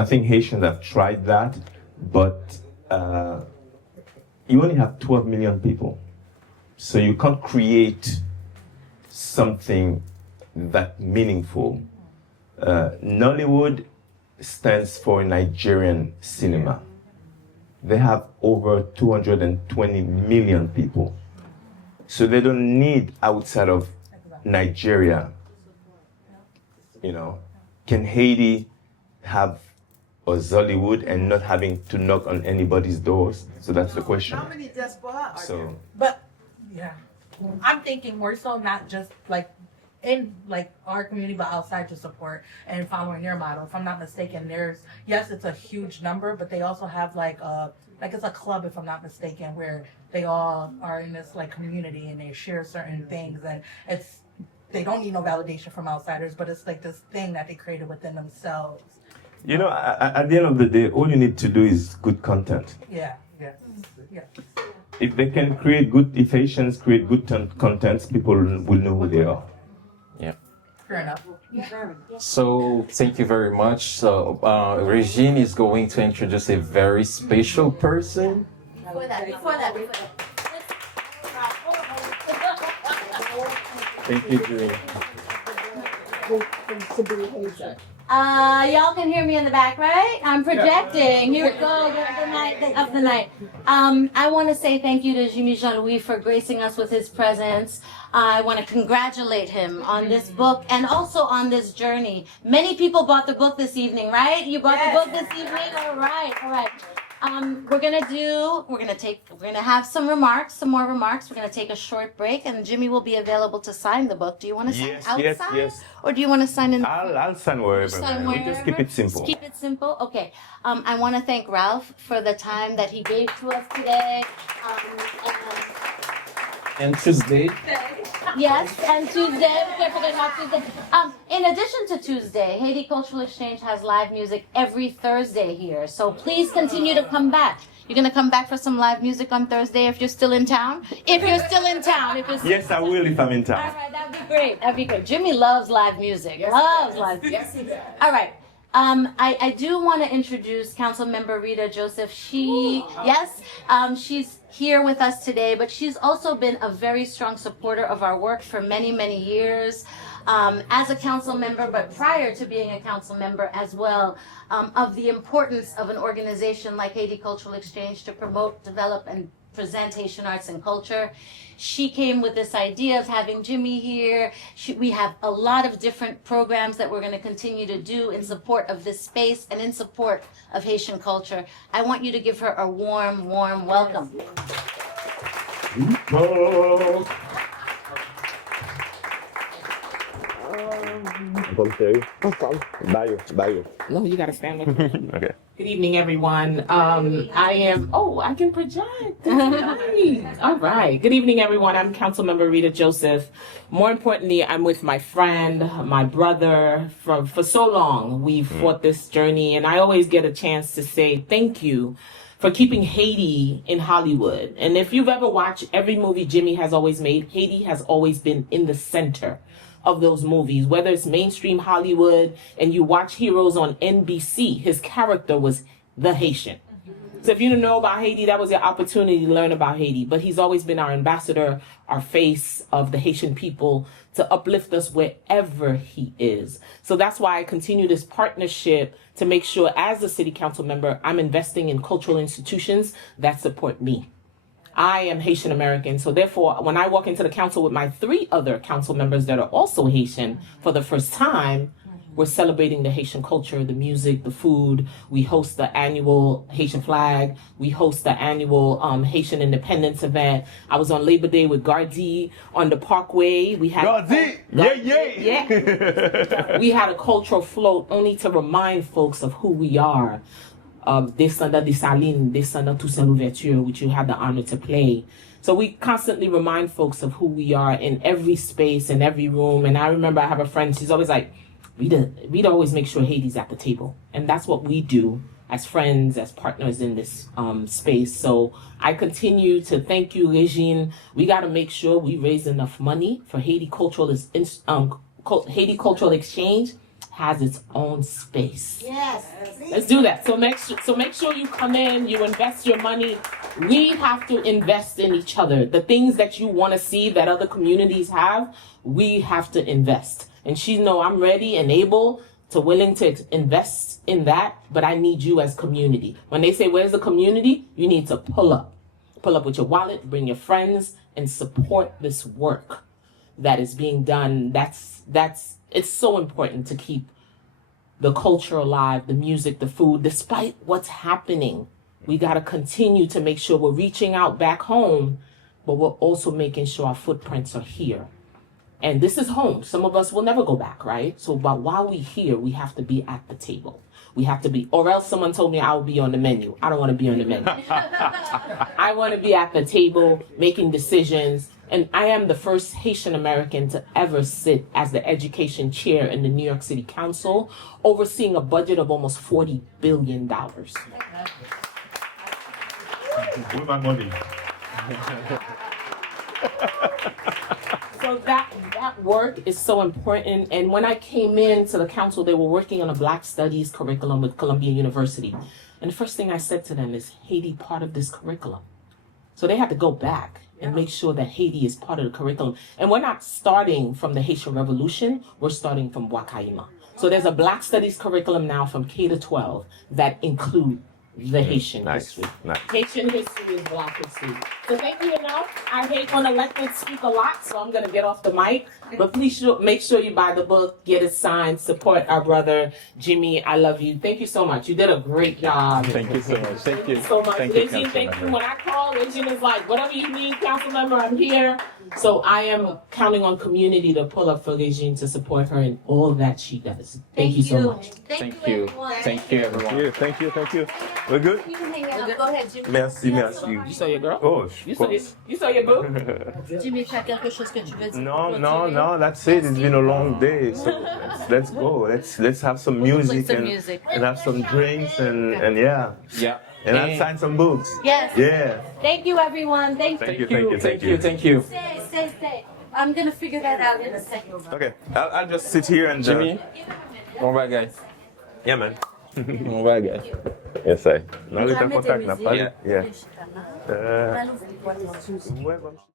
think Haitians have tried that, but you only have 12 million people, so you can't create something that meaningful. Nollywood stands for Nigerian cinema. They have over 220 million people. So they don't need outside of Nigeria. Can Haiti have a Zollywood and not having to knock on anybody's doors? So that's the question. How many diaspora are there? So But yeah, I'm thinking more so not just like in like our community, but outside to support and following their model. If I'm not mistaken, yes, it's a huge number, but they also have like it's a club, if I'm not mistaken, where they all are in this like community and they share certain things, and they don't need no validation from outsiders, but it's like this thing that they created within themselves. at the end of the day, all you need to do is good content. Yeah. If they can if Haitians create good contents, people will know who they are. Yeah. Fair enough. So thank you very much. So Regine is going to introduce a very special person. Before that. Thank you, Julie. Y'all can hear me in the back, right? I'm projecting. Here we go. The night of the night. I want to say thank you to Jimmy Jean-Louis for gracing us with his presence. I want to congratulate him on this book and also on this journey. Many people bought the book this evening, right? You bought the book this evening? All right. We're gonna have some more remarks. We're gonna take a short break, and Jimmy will be available to sign the book. Do you want to sign outside? Yes. Or do you want to sign in? I'll sign wherever. Sign Man. We just keep it simple. Just keep it simple. Okay. I want to thank Ralph for the time that he gave to us today. And Tuesday. Yes, and Tuesday. We can't forget about Tuesday. In addition to Tuesday, Haiti Cultural Exchange has live music every Thursday here. So please continue to come back. You're gonna come back for some live music on Thursday if you're still in town. Yes, I will if I'm in town. All right, that'd be great. Jimmy loves live music. Loves live music. Yes, he does. All right. I do want to introduce Councilmember Rita Joseph. She's here with us today, but she's also been a very strong supporter of our work for many, many years. As a council member, but prior to being a council member as well, of the importance of an organization like Haiti Cultural Exchange to promote, develop, and present Haitian arts and culture. She came with this idea of having Jimmy here. We have a lot of different programs that we're going to continue to do in support of this space and in support of Haitian culture. I want you to give her a warm, warm welcome. No, you gotta stand with me. Okay. Good evening, everyone. I can project. Nice. All right. Good evening, everyone. I'm Councilmember Rita Joseph. More importantly, I'm with my friend, my brother. For so long, we've fought this journey, and I always get a chance to say thank you for keeping Haiti in Hollywood. And if you've ever watched every movie Jimmy has always made, Haiti has always been in the center of those movies, whether it's mainstream Hollywood and you watch Héros on NBC, his character was the Haitian. So if you didn't know about Haiti, that was your opportunity to learn about Haiti. But he's always been our ambassador, our face of the Haitian people to uplift us wherever he is. So that's why I continue this partnership to make sure as a city council member, I'm investing in cultural institutions that support me. I am Haitian American, so therefore, when I walk into the council with my 3 other council members that are also Haitian for the first time, we're celebrating the Haitian culture, the music, the food. We host the annual Haitian flag. We host the annual Haitian Independence event. I was on Labor Day with Gardi on the Parkway. We had Gardi! Yeah. We had a cultural float only to remind folks of who we are. Descendant des Salines, Descendant Toussaint Louverture, which you had the honor to play. So we constantly remind folks of who we are in every space, in every room. And I remember I have a friend, she's always like, Rita always makes sure Haiti's at the table. And that's what we do as friends, as partners in this space. So I continue to thank you, Regine. We got to make sure we raise enough money for Haiti Cultural Haiti Cultural Exchange has its own space. Yes. Let's do that. So make sure you come in, you invest your money. We have to invest in each other. The things that you want to see that other communities have, we have to invest. And she know I'm ready and able to willing to invest in that, but I need you as community. When they say, where's the community? You need to pull up. Pull up with your wallet, bring your friends, and support this work that is being done. It's so important to keep the culture alive, the music, the food, despite what's happening. We got to continue to make sure we're reaching out back home, but we're also making sure our footprints are here. And this is home. Some of us will never go back, right? So, but while we're here, we have to be at the table. We have to be, or else someone told me I will be on the menu. I don't want to be on the menu. I want to be at the table, making decisions. And I am the first Haitian American to ever sit as the education chair in the New York City Council, overseeing a budget of almost $40 billion. With my money. So that work is so important. And when I came into the council, they were working on a Black Studies curriculum with Columbia University. And the first thing I said to them is, Haiti part of this curriculum. So they had to go back and make sure that Haiti is part of the curriculum. And we're not starting from the Haitian Revolution, we're starting from Wakaima. So there's a Black Studies curriculum now from K to 12 that include the Haitian history. Nice. Haitian history is Black history. So thank you enough. I hate when electeds speak a lot, so I'm going to get off the mic. But please make sure you buy the book, get it signed, support our brother, Jimmy. I love you. Thank you so much. You did a great job. Thank you so much. Thank you so much. Thank you, Regine, thank you. When I call, Regine is like, whatever you need, council member, I'm here. So I am counting on community to pull up for Regine to support her in all that she does. Thank you so much. Thank you. Thank you, everyone. Thank you. We're good? Go ahead, Jimmy. Merci. You saw your girl? Oh, You saw your boo? Jimmy, tu as quelque chose que tu veux dire? No, that's it. It's been a long day. So let's go. Let's have some music, some and, music. and have some drinks and yeah. Yeah. And I'll sign some books. Yes. Yeah. Thank you, everyone. Thank you. Thank you. Stay. I'm gonna figure that out in a second. Okay. I'll just sit here and Jimmy, on va, guys. Yeah, man. On va, guys. Yes, I. Non, Tu le vas mettre contact tes n'a musiques. pas. Yeah. Je sais pas. Ouais, bon.